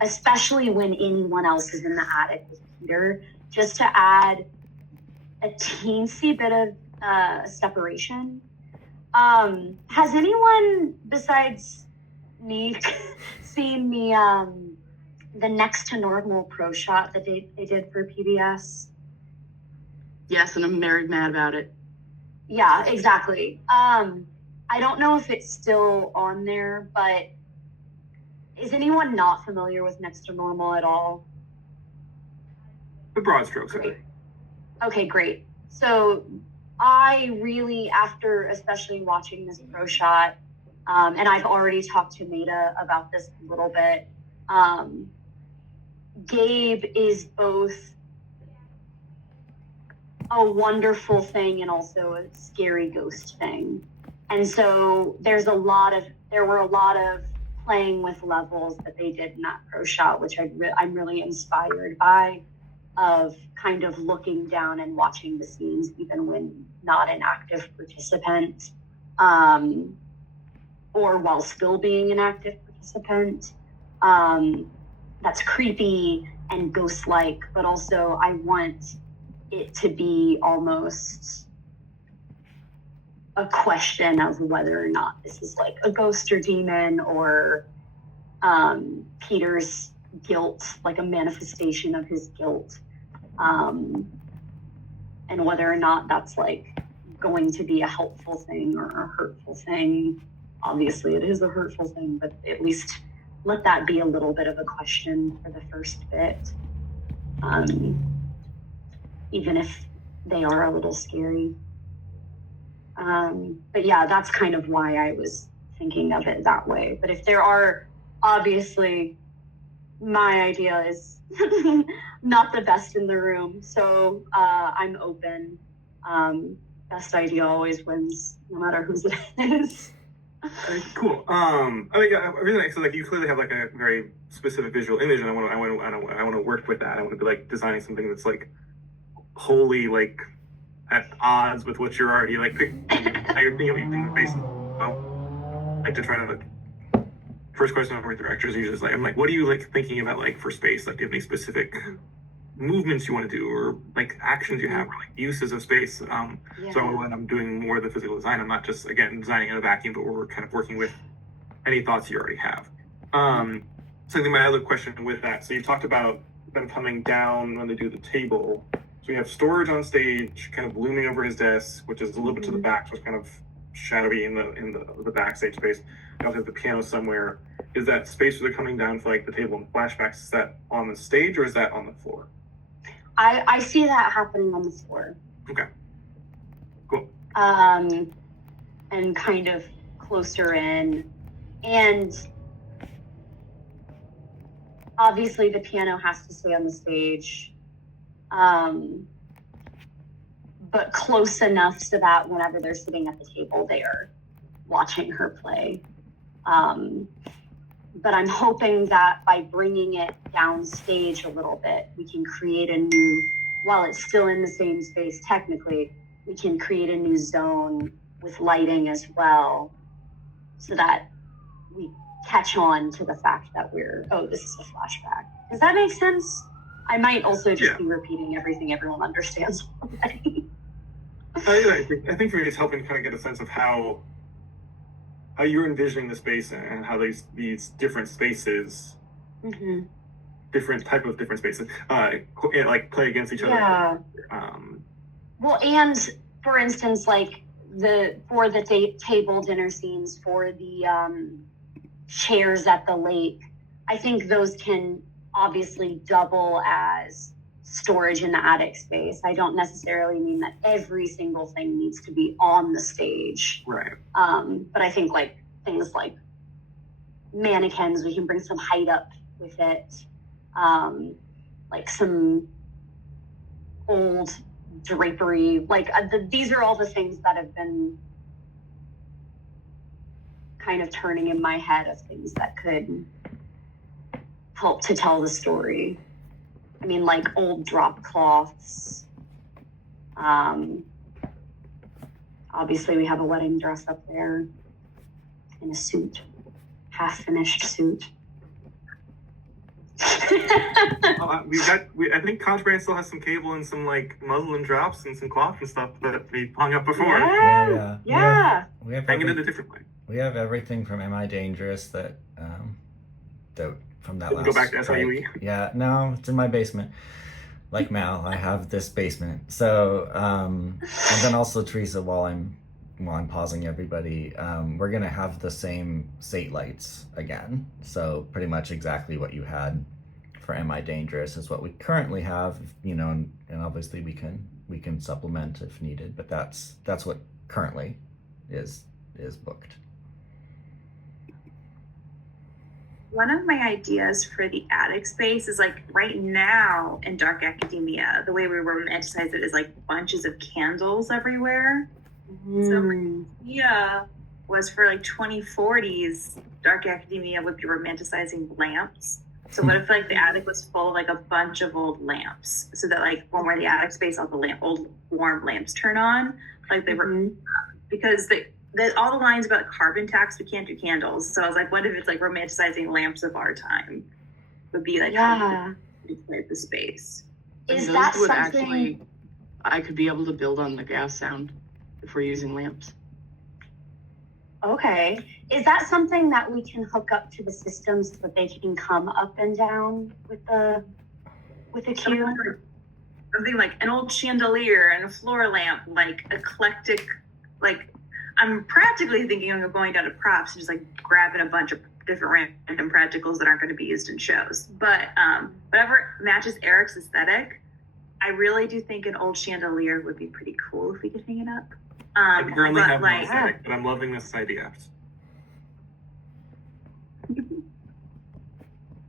especially when anyone else is in the attic with Peter, just to add a teensy bit of separation. Has anyone besides me seen the Next to Normal pro shot that they did for PBS? Yes, and I'm very mad about it. Yeah, exactly. I don't know if it's still on there, but is anyone not familiar with Next to Normal at all? The broad strokes. Great. Okay, great. So I really, after especially watching this pro shot, and I've already talked to Maida about this a little bit, Gabe is both a wonderful thing and also a scary ghost thing. And so there were a lot of playing with levels that they did in that pro shot, which I'm really inspired by, of kind of looking down and watching the scenes even when not an active participant, or while still being an active participant. That's creepy and ghost-like, but also I want it to be almost a question of whether or not this is like a ghost or demon or Peter's guilt, like a manifestation of his guilt, and whether or not that's like going to be a helpful thing or a hurtful thing. Obviously it is a hurtful thing, but at least let that be a little bit of a question for the first bit, even if they are a little scary. But yeah, that's kind of why I was thinking of it that way. But if there are obviously my idea is not the best in the room, so I'm open. Best idea always wins, no matter whose it is. Cool. I mean, yeah, really nice. So, like, you clearly have like a very specific visual image, and I want to work with that. I want to be like designing something that's like wholly like at odds with what you're already like how you're thinking of using the space. Like to try to like, first question with directors usually is like, I'm like, what are you like thinking about like for space? Like, do you have any specific movements you want to do, or like actions you have, or like uses of space? So when I'm doing more of the physical design, I'm not just again designing in a vacuum, but we're kind of working with any thoughts you already have. So I think my other question with that, so you talked about them coming down when they do the table. So we have storage on stage, kind of looming over his desk, which is a little bit to the back, so it's kind of shadowy in the backstage space. You also have the piano somewhere. Is that space where they're coming down for like the table and flashbacks? Is that on the stage or is that on the floor? I see that happening on the floor. Okay. Cool. And kind of closer in, and obviously the piano has to stay on the stage. But close enough so that whenever they're sitting at the table, they are watching her play. But I'm hoping that by bringing it downstage a little bit, we can create a new, while it's still in the same space technically, we can create a new zone with lighting as well, so that we catch on to the fact that this is a flashback. Does that make sense? I might also just be repeating everything everyone understands already. I think for me it's helping to kind of get a sense of how you're envisioning the space and how these different spaces, different spaces, like play against each other. Yeah. Well, and for instance, like for the table dinner scenes, for the chairs at the lake, I think those can obviously double as storage in the attic space. I don't necessarily mean that every single thing needs to be on the stage. Right. But I think like things like mannequins, we can bring some height up with it. Like some old drapery, like these are all the things that have been kind of turning in my head of things that could help to tell the story. I mean, like old drop cloths. Obviously, we have a wedding dress up there in a suit, half-finished suit. I think College Brand still has some cable and some like muslin drops and some cloth and stuff that we hung up before. Yeah. We have hanging in a different way. We have everything from Am I Dangerous that from that last go back to strike. SIUE. Yeah, no, it's in my basement. Like Mal, I have this basement. So and then also Teresa, while I'm pausing everybody, we're gonna have the same Sate lights again. So pretty much exactly what you had for Am I Dangerous is what we currently have, and obviously we can supplement if needed, but that's what currently is booked. One of my ideas for the attic space is like right now in Dark Academia, the way we romanticize it is like bunches of candles everywhere. So my idea was for like 2040s, Dark Academia would be romanticizing lamps. So what if like the attic was full of like a bunch of old lamps, so that like when we're in the attic space, all the old warm lamps turn on, like they were, because all the lines about carbon tax, we can't do candles. So I was like, what if it's like romanticizing lamps of our time? Would be like how we create the space. Is those that would something? actually, I could be able to build on the gas sound if we're using lamps. Okay. Is that something that we can hook up to the system so that they can come up and down with the cue? Something like an old chandelier and a floor lamp, like eclectic, like I'm practically thinking of going down to props and just like grabbing a bunch of different random practicals that aren't going to be used in shows. But whatever matches Eric's aesthetic, I really do think an old chandelier would be pretty cool if we could hang it up. I currently have no like, aesthetic, but I'm loving this idea.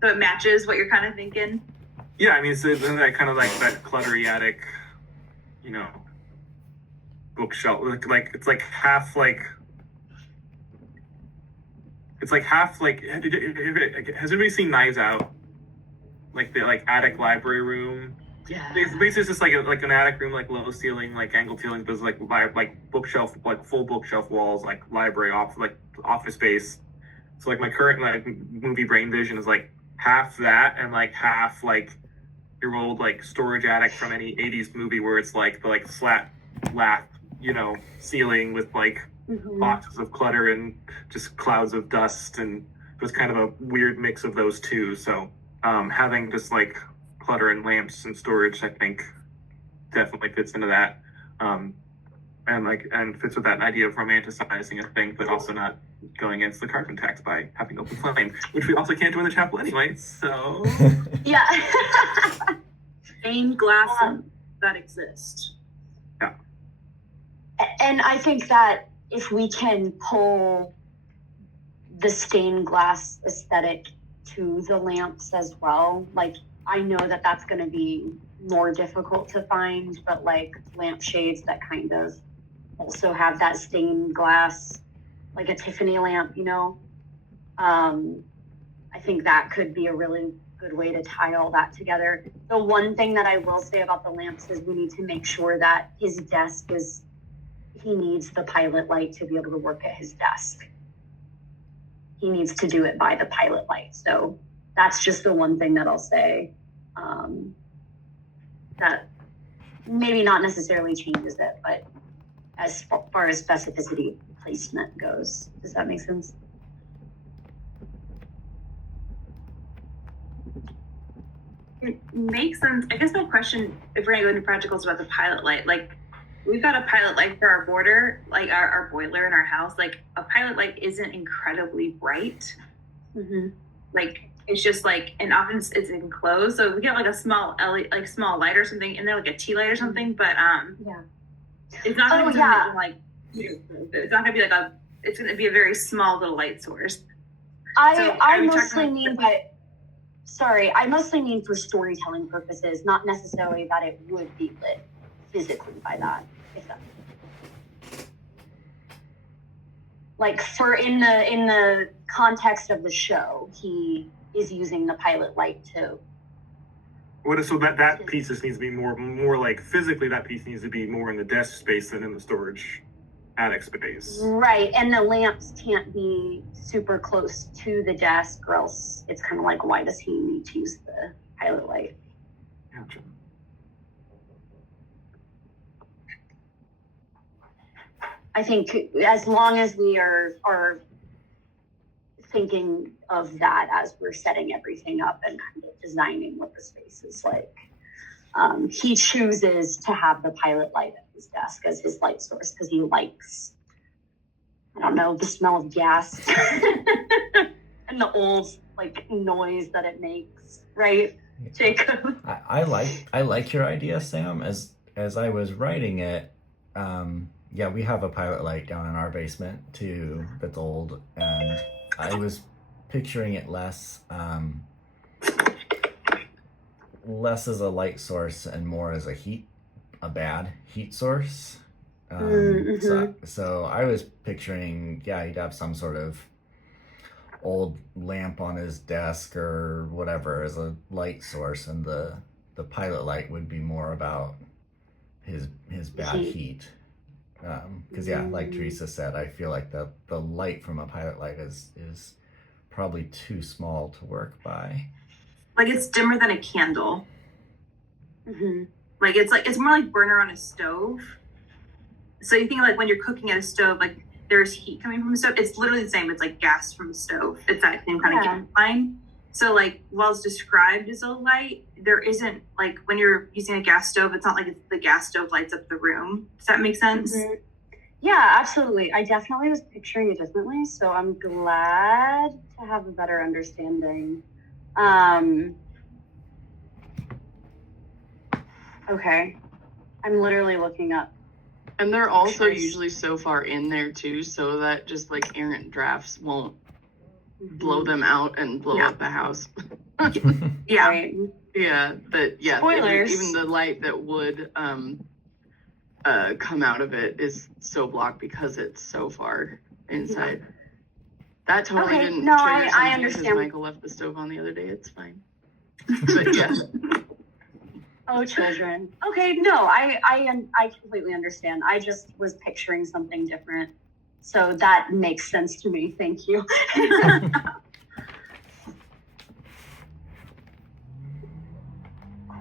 So it matches what you're kind of thinking. Yeah, I mean, so then that kind of like that cluttery attic, you know, bookshelf. Like it's like half like. It's like half like. Has anybody seen Knives Out? Like the like attic library room. Yeah. It's basically just like an attic room, like low ceiling, like angled ceilings, but it's like bookshelf, like full bookshelf walls, like library off, like office space. So like my current like movie brain vision is like half that and like half like your old like storage attic from any 80s movie where it's like the like flat ceiling with like boxes of clutter and just clouds of dust, and it was kind of a weird mix of those two. So having just like clutter and lamps and storage, I think definitely fits into that. And fits with that idea of romanticizing a thing, but also not going against the carbon tax by having open flame, which we also can't do in the chapel anyway. So Yeah. Stained glass that exist. And I think that if we can pull the stained glass aesthetic to the lamps as well, like I know that that's going to be more difficult to find, but like lampshades that kind of also have that stained glass, like a Tiffany lamp, I think that could be a really good way to tie all that together. The one thing that I will say about the lamps is we need to make sure that his desk he needs the pilot light to be able to work at his desk. He needs to do it by the pilot light. So that's just the one thing that I'll say. That maybe not necessarily changes it, but as far as specificity placement goes, does that make sense? It makes sense. I guess my question, if we're gonna go into practicals about the pilot light, like we've got a pilot light for our border, like our boiler in our house. Like a pilot light isn't incredibly bright. Mm-hmm. Like it's just like, and often it's enclosed, so we get like a small LED, like small light or something in there, like a tea light or something. But Yeah. it's not gonna be yeah. something like it's not gonna be like it's gonna be a very small little light source. I mostly mean for storytelling purposes, not necessarily that it would be lit physically by that. If that, like for in the context of the show, he is using the pilot light to. so that piece just needs to be more like physically. That piece needs to be more in the desk space than in the storage attic space. Right, and the lamps can't be super close to the desk, or else it's kind of like, why does he need to use the pilot light? Gotcha. I think as long as we are thinking of that as we're setting everything up and kind of designing what the space is like, he chooses to have the pilot light at his desk as his light source because he likes, I don't know, the smell of gas and the old like noise that it makes, right, Jacob? I like your idea, Sam. As I was writing it, yeah, we have a pilot light down in our basement too that's old, and I was picturing it less as a light source and more as a bad heat source. So I was picturing, yeah, he'd have some sort of old lamp on his desk or whatever as a light source, and the pilot light would be more about his bad heat. Because yeah, like Teresa said, I feel like the light from a pilot light is probably too small to work by. Like it's dimmer than a candle. Mm-hmm. Like it's more like burner on a stove. So you think like when you're cooking at a stove, like there's heat coming from the stove. It's literally the same. It's like gas from the stove. It's that same kind of line. So like while it's described as a light, there isn't like when you're using a gas stove, it's not like the gas stove lights up the room. Does that make sense? Mm-hmm. Yeah, absolutely. I definitely was picturing it differently, so I'm glad to have a better understanding. Okay. I'm literally looking up. And they're also usually so far in there too, so that just like errant drafts won't blow them out and blow Yeah. up the house. Yeah. Right. Yeah, but yeah, Spoilers. even the light that would come out of it is so blocked because it's so far inside. That totally Okay, didn't no, trigger I something understand. because Michael left the stove on the other day. It's fine. But yeah, Oh, children. Okay, no, I completely understand. I just was picturing something different, so that makes sense to me. Thank you.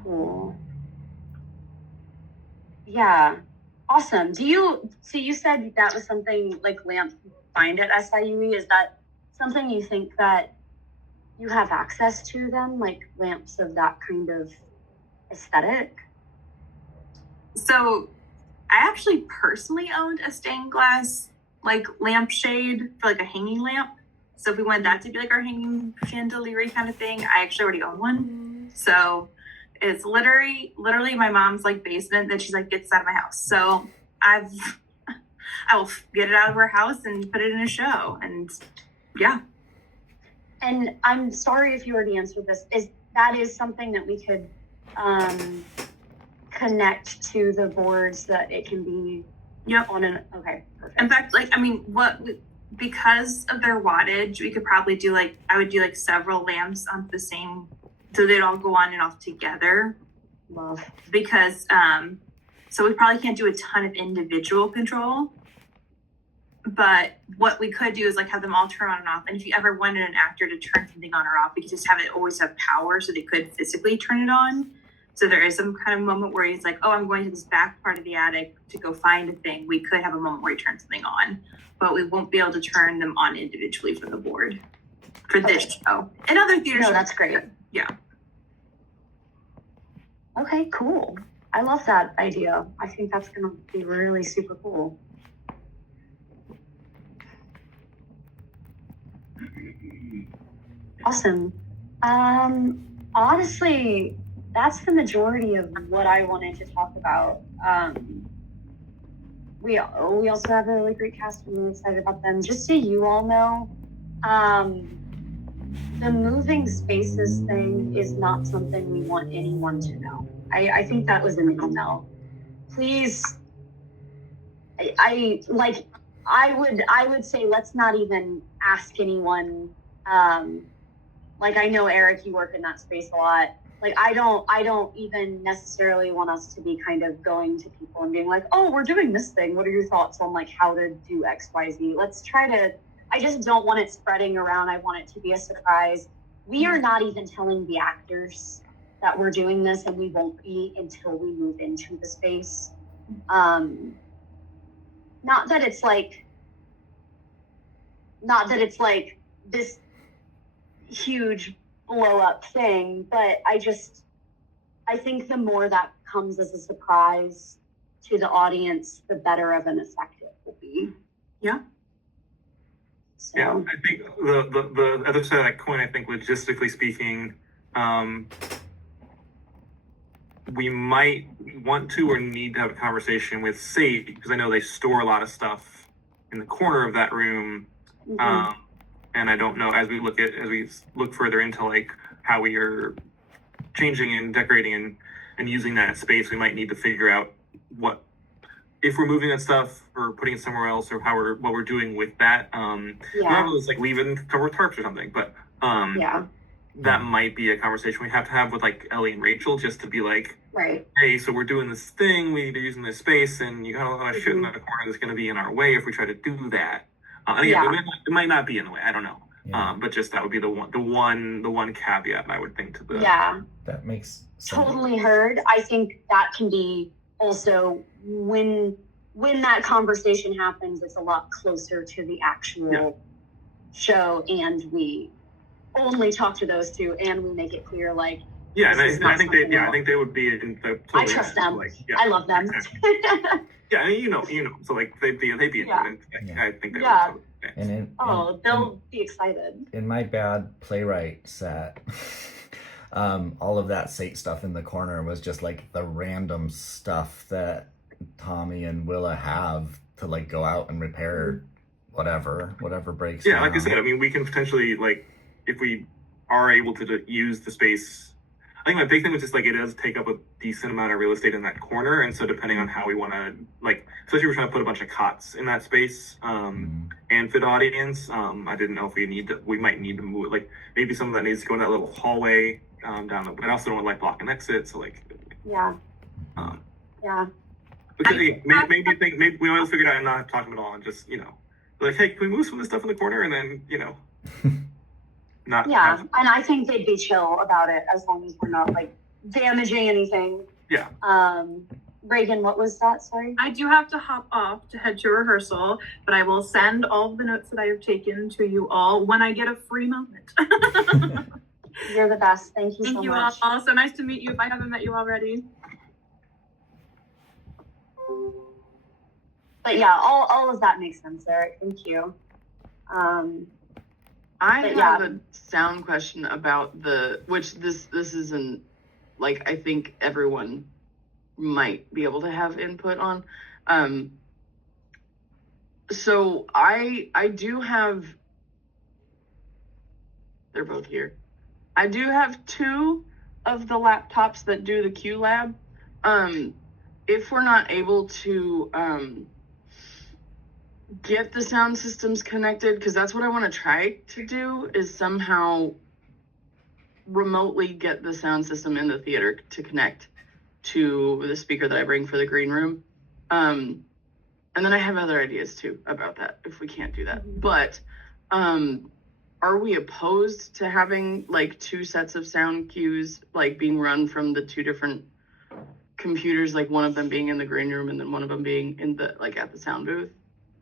Cool. Yeah, awesome. So you said that was something like lamps you find at SIUE. Is that something you think that you have access to them, like lamps of that kind of aesthetic? So I actually personally owned a stained glass like lampshade for like a hanging lamp. So if we wanted that to be like our hanging chandelier kind of thing, I actually already own one. So it's literally my mom's like basement that she's like, gets out of my house. So I will get it out of her house and put it in a show. And yeah. And I'm sorry if you already answered this. That is something that we could connect to the boards that it can be Yep. on an okay, perfect. In fact, like, I mean, because of their wattage, we could probably do like, I would do like several lamps on the same, so they'd all go on and off together. Love. Because, so we probably can't do a ton of individual control. But what we could do is like have them all turn on and off. And if you ever wanted an actor to turn something on or off, we could just have it always have power so they could physically turn it on. So there is some kind of moment where he's like, oh, I'm going to this back part of the attic to go find a thing. We could have a moment where he turns something on, but we won't be able to turn them on individually for the board for this show. In other theaters, No, that's great. Yeah. Okay, cool. I love that idea. I think that's gonna be really super cool. Awesome. Honestly, that's the majority of what I wanted to talk about. We also have a really great cast. I'm really excited about them. Just so you all know, the moving spaces thing is not something we want anyone to know. I think that was an email. Please, I would say let's not even ask anyone. Like I know Eric, you work in that space a lot. Like I don't even necessarily want us to be kind of going to people and being like, oh, we're doing this thing. What are your thoughts on like how to do X, Y, Z? Let's try to. I just don't want it spreading around. I want it to be a surprise. We are not even telling the actors that we're doing this, and we won't be until we move into the space. Not that it's like this huge blow up thing, but I think the more that comes as a surprise to the audience, the better of an effect it will be. Yeah. So, Yeah, I think the other side of that coin, I think logistically speaking, we might want to or need to have a conversation with Sage, because I know they store a lot of stuff in the corner of that room. mhm. And I don't know, as we look further into like how we are changing and decorating and using that space, we might need to figure out what, if we're moving that stuff or putting it somewhere else, or what we're doing with that. Yeah. Normally it's like leaving cover tarps or something, but Yeah. that might be a conversation we have to have with like Ellie and Rachel, just to be like, Right. hey, so we're doing this thing, we're using this space, and you got a lot of shit in the corner that's going to be in our way if we try to do that. And again, Yeah. it might not be in the way. I don't know. Yeah. But just that would be the one caveat I would think to the. Yeah. That makes sense. Totally heard. I think that can be also when that conversation happens, it's a lot closer to the actual show, and we only talk to those two, and we make it clear like Yeah, and this is not I think something I think they would be in the. I trust them. Like, yeah, I love them. exactly. Yeah, and you know. So like they'd be into Yeah. it. Yeah. I think they Yeah. would. And Oh, they'll be excited. in my bad playwright set, all of that Sate stuff in the corner was just like the random stuff that Tommy and Willa have to like go out and repair whatever breaks Yeah, down. like I said, I mean, we can potentially, like, if we are able to use the space. I think my big thing was just like it does take up a decent amount of real estate in that corner, and so depending on how we want to, like, especially if we're trying to put a bunch of cots in that space and fit audience. I didn't know if we might need to move, like maybe some of that needs to go in that little hallway down. But I also don't want like block an exit, so like Yeah. um, Yeah. because maybe we always figured out and not talk to them at all, and just like, hey, can we move some of this stuff in the corner, and then not Yeah. have, And I think they'd be chill about it as long as we're not like damaging anything. yeah. Reagan, what was that? Sorry. I do have to hop off to head to rehearsal, but I will send all of the notes that I have taken to you all when I get a free moment. You're the best. Thank you so Thank you much. all. So nice to meet you if I haven't met you already. But yeah, all of that makes sense, Eric. Thank you. I But have yeah. a sound question about which this isn't, like, I think everyone might be able to have input on. So I do have, they're both here. I do have 2 of the laptops that do the Q Lab. If we're not able to get the sound systems connected, because that's what I want to try to do, is somehow remotely get the sound system in the theater to connect to the speaker that I bring for the green room. And then I have other ideas too about that if we can't do that. But are we opposed to having like 2 sets of sound cues like being run from the 2 different computers, like one of them being in the green room and then one of them being in the at the sound booth?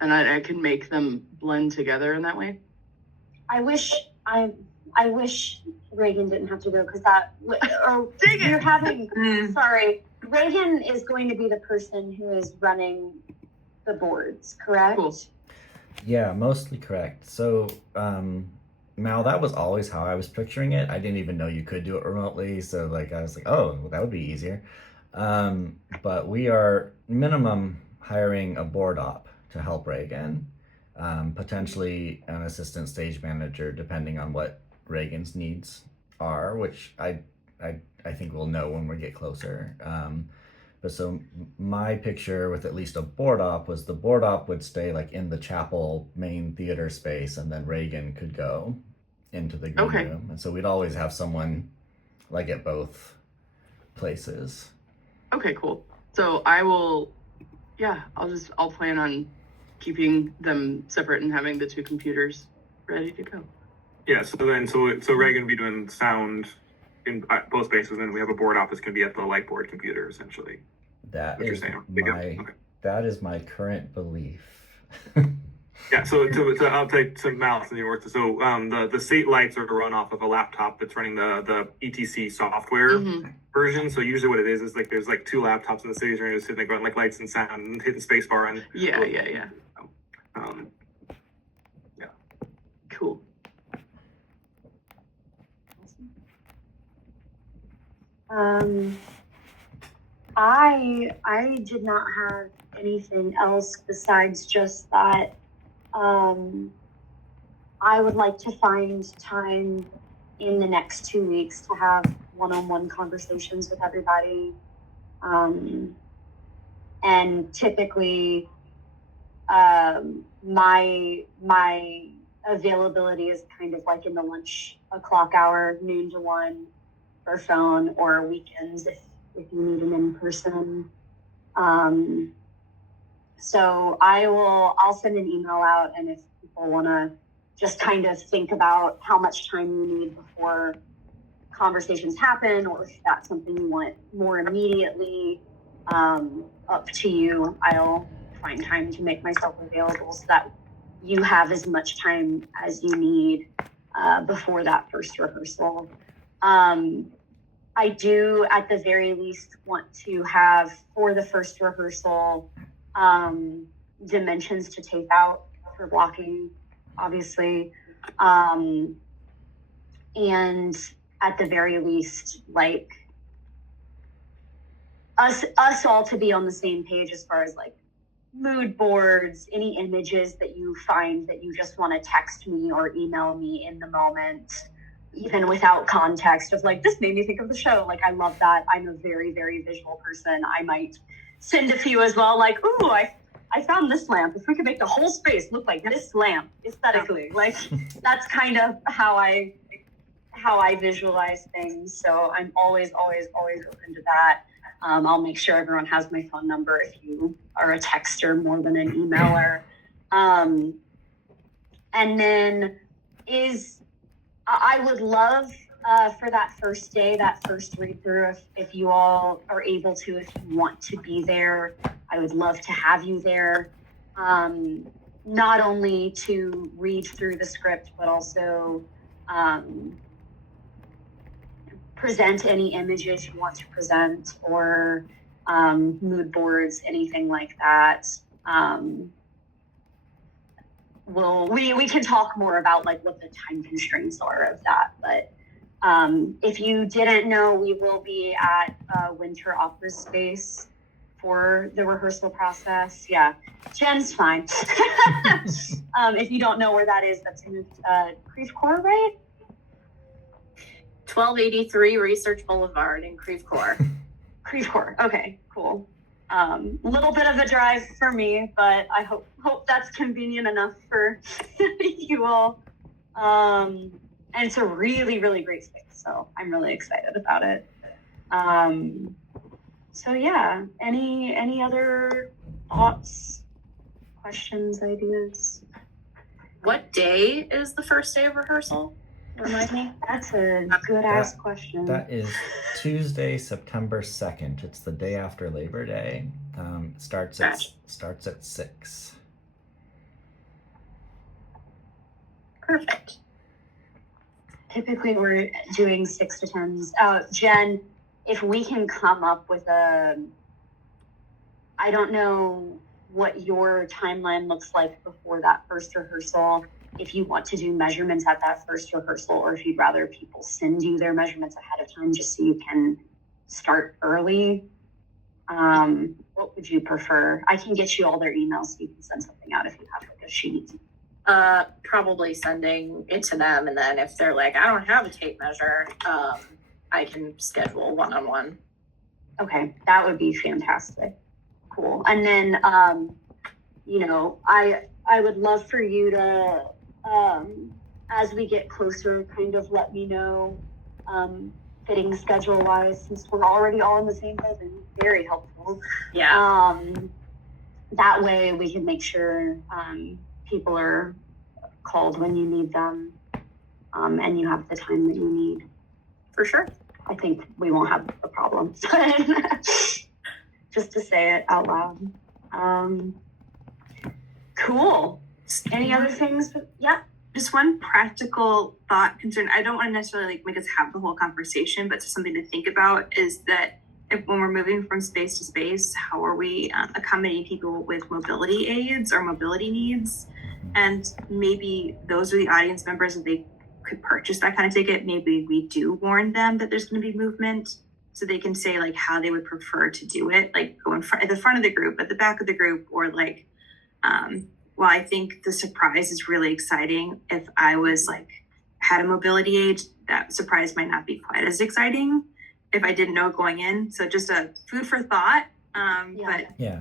And I can make them blend together in that way. I wish Reagan didn't have to go because you're having. Sorry, Reagan is going to be the person who is running the boards, correct? Cool. Yeah, mostly correct. So, Mal, that was always how I was picturing it. I didn't even know you could do it remotely. So, like, I was like, oh, well, that would be easier. But we are minimum hiring a board op to help Reagan, potentially an assistant stage manager, depending on what Reagan's needs are, which I think we'll know when we get closer. But so my picture with at least a board op was the board op would stay like in the chapel main theater space, and then Reagan could go into the green room. And so we'd always have someone like at both places. Okay, cool. So I'll plan on keeping them separate and having the 2 computers ready to go. Yeah, so Reagan will be doing sound in both spaces, and we have a board op that's going to be at the light board computer, essentially. That is my current belief. Yeah, so I'll take some Mal in the order. So the state lights are run off of a laptop that's running the ETC software version. So usually what it is like there's like 2 laptops in the stage room sitting there going like lights and sound and hitting spacebar and Yeah. yeah. Cool. I did not have anything else besides just that. I would like to find time in the next 2 weeks to have one-on-one conversations with everybody. And typically, my availability is kind of like in the lunch o'clock hour, noon to 1, for phone, or weekends if you need an in-person. So I'll send an email out, and if people want to just kind of think about how much time you need before conversations happen, or if that's something you want more immediately, up to you. I'll find time to make myself available so that you have as much time as you need before that first rehearsal. I do, at the very least, want to have, for the first rehearsal, dimensions to tape out for blocking, obviously. And at the very least, like, us all to be on the same page as far as, like, mood boards, any images that you find that you just want to text me or email me in the moment, even without context of like, this made me think of the show. Like, I love that. I'm a very, very visual person. I might send a few as well. Like, ooh, I found this lamp. If we could make the whole space look like this lamp aesthetically, like that's kind of how I visualize things. So I'm always open to that. I'll make sure everyone has my phone number if you are a texter more than an emailer. And then I would love for that first day, that first read through, if you all are able to, if you want to be there, I would love to have you there. Not only to read through the script, but also present any images you want to present, or mood boards, anything like that. We can talk more about like what the time constraints are of that, but if you didn't know, we will be at Winter Opera Space for the rehearsal process. Yeah, Jen's fine. If you don't know where that is, that's in Creve Coeur, right? 1283 Research Boulevard in Creve Coeur. Creve Coeur. Okay, cool. Little bit of a drive for me, but I hope that's convenient enough for you all. And it's a really, really great space, so I'm really excited about it. So yeah, any other thoughts, questions, ideas? What day is the first day of rehearsal? Remind me. That's a good ass question. That is Tuesday, September 2nd. It's the day after Labor Day. Starts at 6. Perfect. Typically, we're doing 6 to 10s. Jen, if we can come up with I don't know what your timeline looks like before that first rehearsal. If you want to do measurements at that first rehearsal, or if you'd rather people send you their measurements ahead of time just so you can start early, what would you prefer? I can get you all their emails so you can send something out if you have like a sheet. Probably sending it to them, and then if they're like, I don't have a tape measure, I can schedule one-on-one. Okay, that would be fantastic. Cool. And then, I would love for you to, as we get closer, kind of let me know, fitting schedule-wise, since we're already all in the same building. Very helpful. Yeah. That way we can make sure people are called when you need them, and you have the time that you need. For sure. I think we won't have a problem. Just to say it out loud. Cool. Any other things? Yeah. Just one practical thought concern. I don't want to necessarily make us have the whole conversation, but just something to think about is that when we're moving from space to space, how are we accommodating people with mobility aids or mobility needs? And maybe those are the audience members that they could purchase that kind of ticket. Maybe we do warn them that there's going to be movement, so they can say like how they would prefer to do it, like go in front, at the front of the group, at the back of the group, or like, well, I think the surprise is really exciting. If I was like, had a mobility aid, that surprise might not be quite as exciting if I didn't know going in. So just a food for thought. But yeah,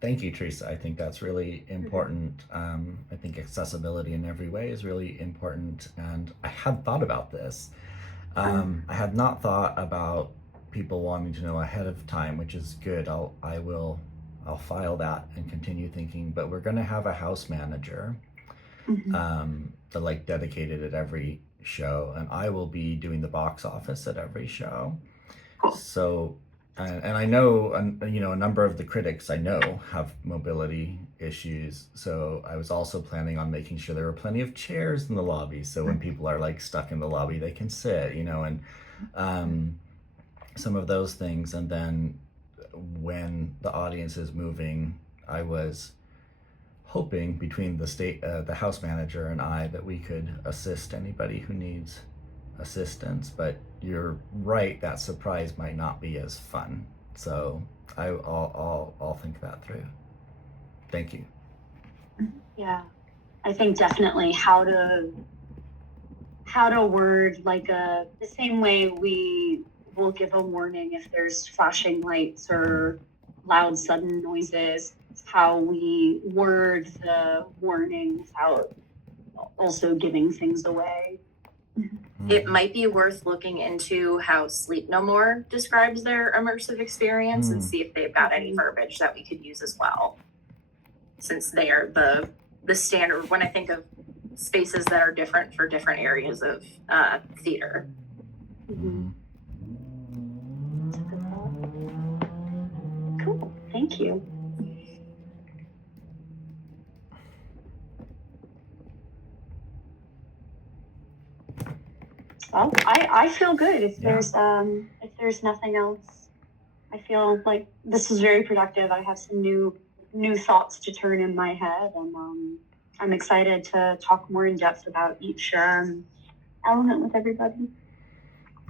thank you, Teresa. I think that's really important. I think accessibility in every way is really important. And I had thought about this. I had not thought about people wanting to know ahead of time, which is good. I'll file that and continue thinking, but we're going to have a house manager, that like dedicated at every show, and I will be doing the box office at every show. Cool. So, and I know, a number of the critics I know have mobility issues. So I was also planning on making sure there were plenty of chairs in the lobby. So when people are like stuck in the lobby, they can sit, and some of those things. And then when the audience is moving, I was hoping between the house manager and I that we could assist anybody who needs assistance. But you're right, that surprise might not be as fun. So I'll think that through. thank you. Yeah, I think definitely how to word like the same way we will give a warning if there's flashing lights or loud sudden noises, how we word the warning without also giving things away. It might be worth looking into how Sleep No More describes their immersive experience and see if they've got any verbiage that we could use as well. Since they are the standard when I think of spaces that are different for different areas of theater. Mhm. That's a good thought. Cool, thank you. Well, I feel good. If Yeah. there's nothing else, I feel like this was very productive. I have some new thoughts to turn in my head, and I'm excited to talk more in depth about each element with everybody.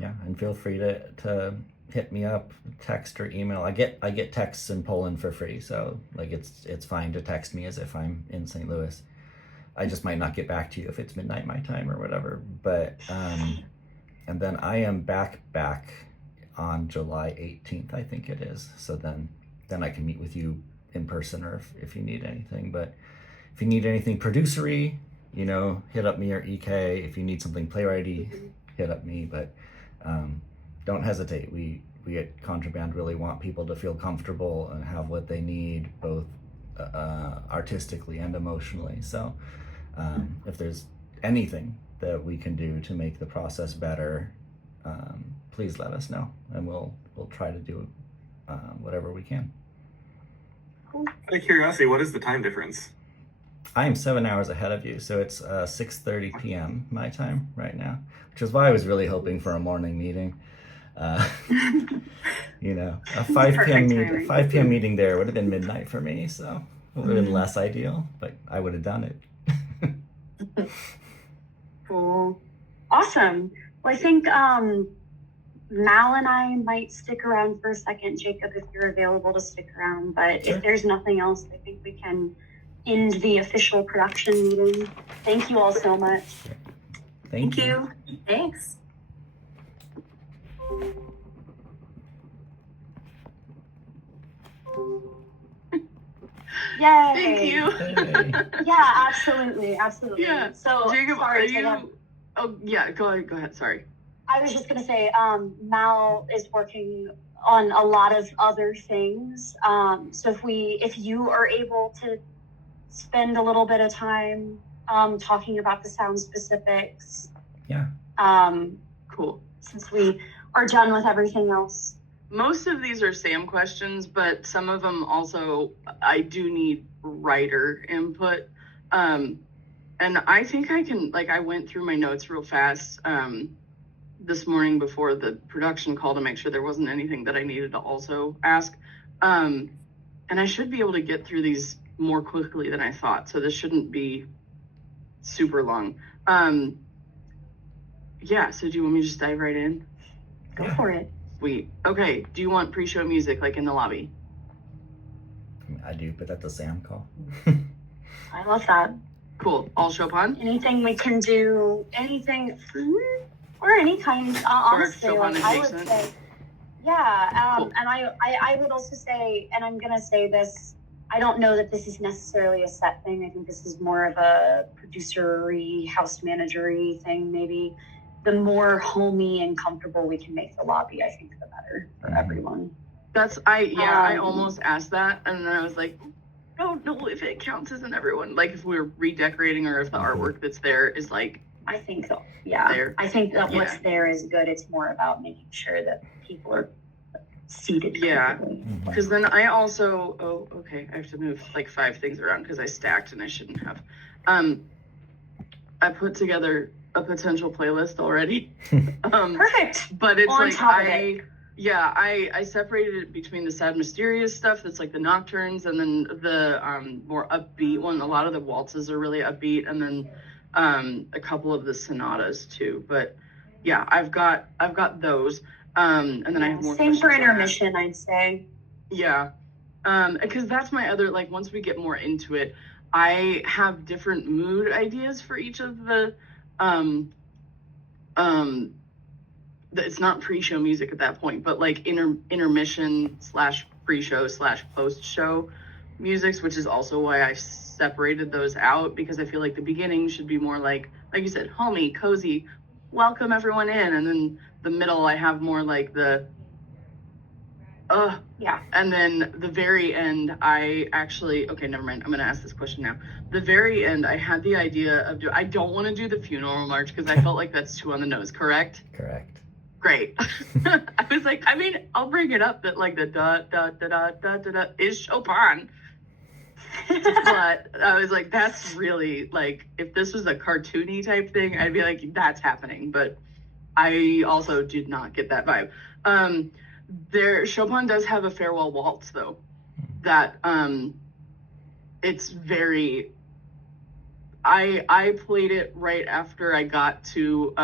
Yeah, and feel free to hit me up, text or email. I get texts in Poland for free, so like it's fine to text me as if I'm in St. Louis. I just might not get back to you if it's midnight my time or whatever. But and then I am back on July 18th, I think it is. So then I can meet with you in person, or if you need anything. But if you need anything producery, hit up me or EK. If you need something playwrighty, hit up me. But don't hesitate. We at Contraband really want people to feel comfortable and have what they need, both artistically and emotionally. So if there's anything that we can do to make the process better, please let us know, and we'll try to do whatever we can. Out of curiosity, what is the time difference? I am 7 hours ahead of you, so it's 6:30 p.m. my time right now, which is why I was really hoping for a morning meeting. A 5 p.m. meeting there would have been midnight for me, so it would have been less ideal, but I would have done it. Cool, awesome. Well, I think Mal and I might stick around for a second. Jacob, if you're available to stick around, but Sure. if there's nothing else, I think we can end the official production meeting. Thank you all so much. Thank you. you. Thanks. Yay! Thank you. Hey. Yeah, absolutely. Yeah. So, Jacob, sorry, are so that- you? Oh yeah, go ahead. Sorry. I was just gonna say, Mal is working on a lot of other things. So if you are able to spend a little bit of time talking about the sound specifics. Yeah. Cool. Since we are done with everything else. Most of these are Sam questions, but some of them also I do need writer input. And I think I can, I went through my notes real fast this morning before the production call to make sure there wasn't anything that I needed to also ask. And I should be able to get through these more quickly than I thought. So this shouldn't be super long. Yeah, so do you want me to just dive right in? Go for it. Sweet. Okay, do you want pre-show music in the lobby? I do, but that's a Sam call. I love that. Cool. All Chopin? Anything we can do, anything, or any kind, honestly, Chopin I would adjacent? say, yeah. Cool. And I would also say, and I'm going to say this, I don't know that this is necessarily a set thing. I think this is more of a producer-y, house manager-y thing, maybe. The more homey and comfortable we can make the lobby, I think the better for everyone. I almost asked that, and then I was like, don't know if it counts as an everyone. If we're redecorating or if the artwork that's there is I think so. Yeah. There. I think that what's Yeah. there is good. It's more about making sure that people are seated. Yeah. comfortably. because then I also, I have to move 5 things around because I stacked and I shouldn't have. I put together a potential playlist already. Perfect. But it's On top of it. I separated it between the sad mysterious stuff that's the nocturnes, and then the more upbeat one. A lot of the waltzes are really upbeat, and then a couple of the sonatas too. But yeah, I've got those, and then I have more Same for questions on that. intermission, I'd say. Yeah, Because that's my other, like, once we get more into it, I have different mood ideas for each of the it's not pre-show music at that point, but like intermission slash pre-show slash post-show musics, which is also why I separated those out, because I feel like the beginning should be more like you said, homey, cozy, welcome everyone in, and then the middle I have more like the Yeah. and then the very end, I actually, okay, never mind. I'm going to ask this question now. The very end, I had the idea of I don't want to do the funeral march because I felt like that's too on the nose, correct? Correct. Great. I was like, I mean, I'll bring it up that like the da da da da da da da is Chopin. But I was like, that's really like, if this was a cartoony type thing, I'd be like, that's happening. But I also did not get that vibe. Chopin does have a farewell waltz though, that it's very, I played it right after I got to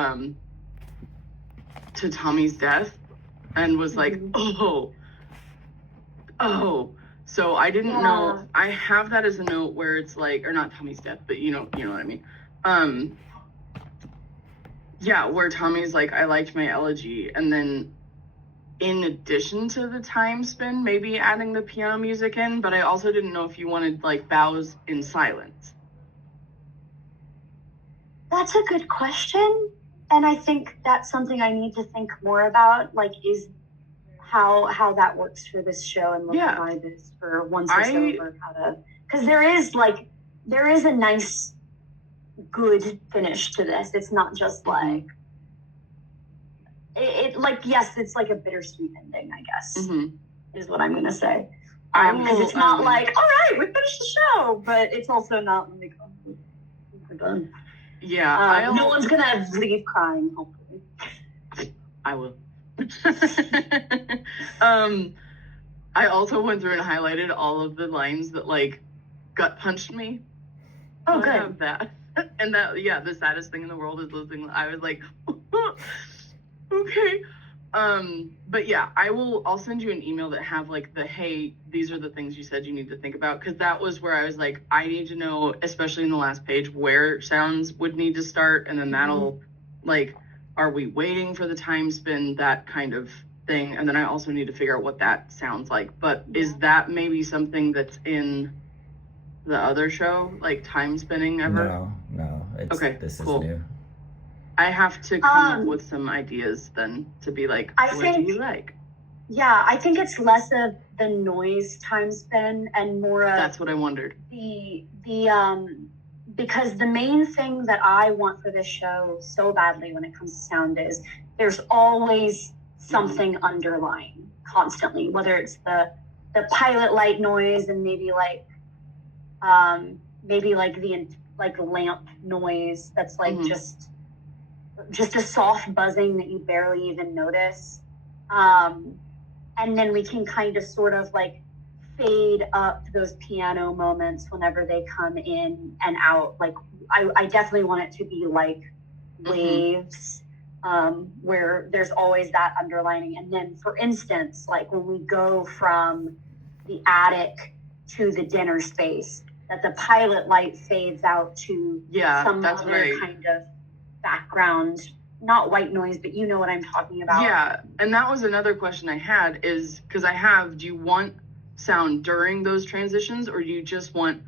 Tommy's death and was like, oh, so I didn't know. I have that as a note where it's like, or not Tommy's death, but you know what I mean. Yeah, where Tommy's like, I liked my elegy, and then in addition to the time spin, maybe adding the piano music in, but I also didn't know if you wanted like vows in silence. That's a good question. And I think that's something I need to think more about, like, is how that works for this show and what the vibe is for once it's over. Because there is a nice, good finish to this. It's not just like, yes, it's like a bittersweet ending, I guess, is what I'm going to say. Because it's not like, all right, we finished the show, but it's also not like, oh, we're done. Yeah. No one's going to leave crying, hopefully. I will. I also went through and highlighted all of the lines that like gut punched me. Oh, good. I have that. And that, yeah, the saddest thing in the world is losing. I was like, okay. But yeah, I'll send you an email that have like hey, these are the things you said you need to think about. Cause that was where I was like, I need to know, especially in the last page, where sounds would need to start. And then that'll like, are we waiting for the time spin, that kind of thing. And then I also need to figure out what that sounds like. But is that maybe something that's in the other show, like time spinning ever? No. This is new. I have to come up with some ideas then to be like, what do you like? Yeah, I think it's less of the noise time spin and more of that's what I wondered. Because the main thing that I want for this show so badly when it comes to sound is there's always something underlying constantly, whether it's the pilot light noise and maybe like the lamp noise that's like just a soft buzzing that you barely even notice. And then we can kind of sort of like fade up those piano moments whenever they come in and out. Like I definitely want it to be like waves, where there's always that underlining. And then for instance, like when we go from the attic to the dinner space, that the pilot light fades out to some other kind of background, not white noise, but you know what I'm talking about. Yeah, and that was another question I had, is because do you want sound during those transitions, or do you just want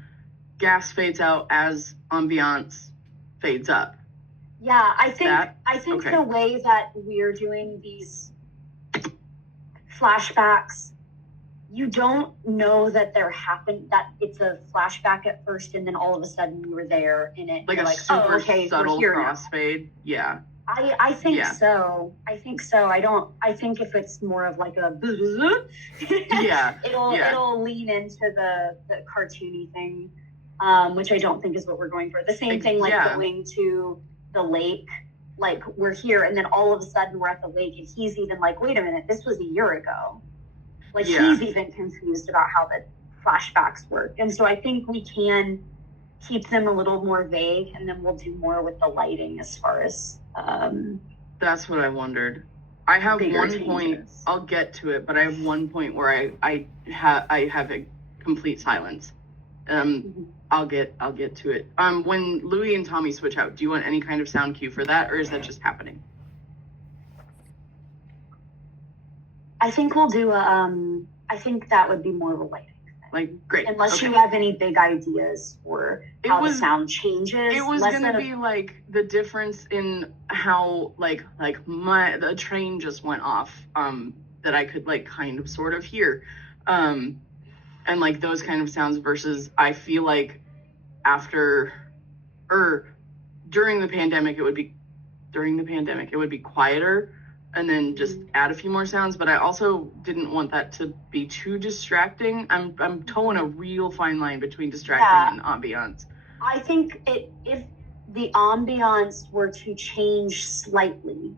gas fades out as ambiance fades up? Yeah, I think the way that we're doing these flashbacks, you don't know that that it's a flashback at first, and then all of a sudden you were there in it. Like a like, super subtle we're here crossfade. Yeah. I think so. I think if it's more of like a it'll lean into the cartoony thing, which I don't think is what we're going for. The same thing like going to the lake, like we're here and then all of a sudden we're at the lake and he's even like, wait a minute, this was a year ago. Like he's even confused about how the flashbacks work. And so I think we can keep them a little more vague, and then we'll do more with the lighting as far as that's what I wondered. I have bigger one changes. point. I'll get to it, but I have one point where I have a complete silence. I'll get to it. When Louis and Tommy switch out, do you want any kind of sound cue for that, or is that just happening? I think we'll do I think that would be more of a lighting. Like, great. Unless okay. you have any big ideas for how the sound changes. It was gonna be like the difference in how like the train just went off that I could like kind of sort of hear, and like those kind of sounds versus I feel like after or during the pandemic it would be quieter and then just add a few more sounds, but I also didn't want that to be too distracting. I'm towing a real fine line between distracting and ambiance. I think if the ambiance were to change slightly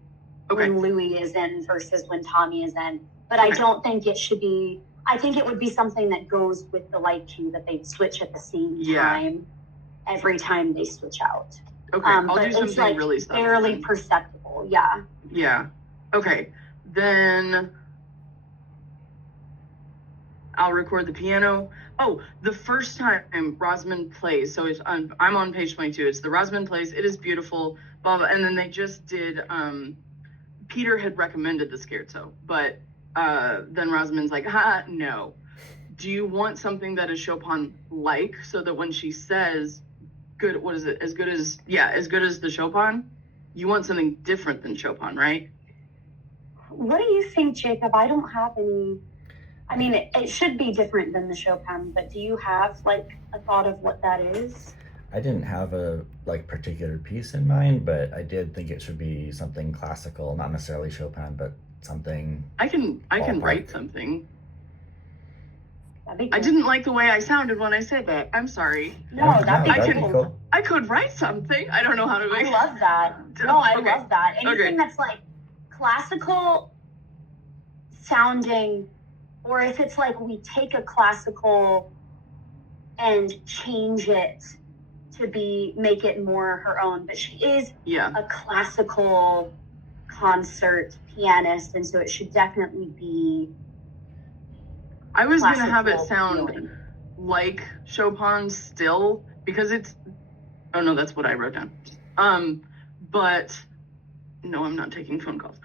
when Louis is in versus when Tommy is in, but I don't think it should be. I think it would be something that goes with the light cue that they switch at the same time every time they switch out. Okay, I'll but do something it's like really subtle. barely perceptible. Yeah. Yeah. Okay, then I'll record the piano. Oh, the first time Rosamund plays, so it's I'm on page 22. It's the Rosamund plays. It is beautiful, blah blah. And then they just did. Peter had recommended the scherzo, but then Rosamund's like, no. Do you want something that is Chopin like, so that when she says, "Good," what is it? As good as the Chopin. You want something different than Chopin, right? What do you think, Jacob? I don't have any. I mean, it should be different than the Chopin, but do you have like a thought of what that is? I didn't have a like particular piece in mind, but I did think it should be something classical, not necessarily Chopin, but something. I can write something. That'd be I cool. didn't like the way I sounded when I said that. I'm sorry. No, that'd be that'd cool. be cool. I could write something. I don't know how to make I love that. No, I Okay. love that. Anything Okay. that's like classical sounding, or if it's like we take a classical and change it to make it more her own. But she is Yeah. a classical concert pianist, and so it should definitely be I was going to have it classical sound feeling. like Chopin still because it's oh no, that's what I wrote down. But no, I'm not taking phone calls.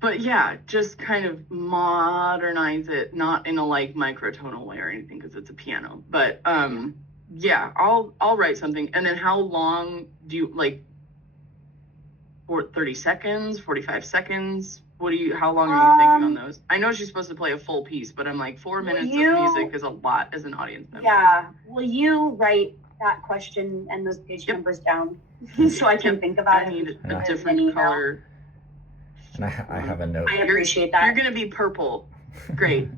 But yeah, just kind of modernize it, not in a like microtonal way or anything because it's a piano. But yeah, I'll write something. And then how long do you like? For 30 seconds, 45 seconds? How long are you thinking on those? I know she's supposed to play a full piece, but I'm like 4 minutes of music is a lot as an audience member. Yeah. Will you write that question and those page numbers down so I can think about I it? need Yeah. a different color. And I have a note. I appreciate that. You're gonna be purple. Great.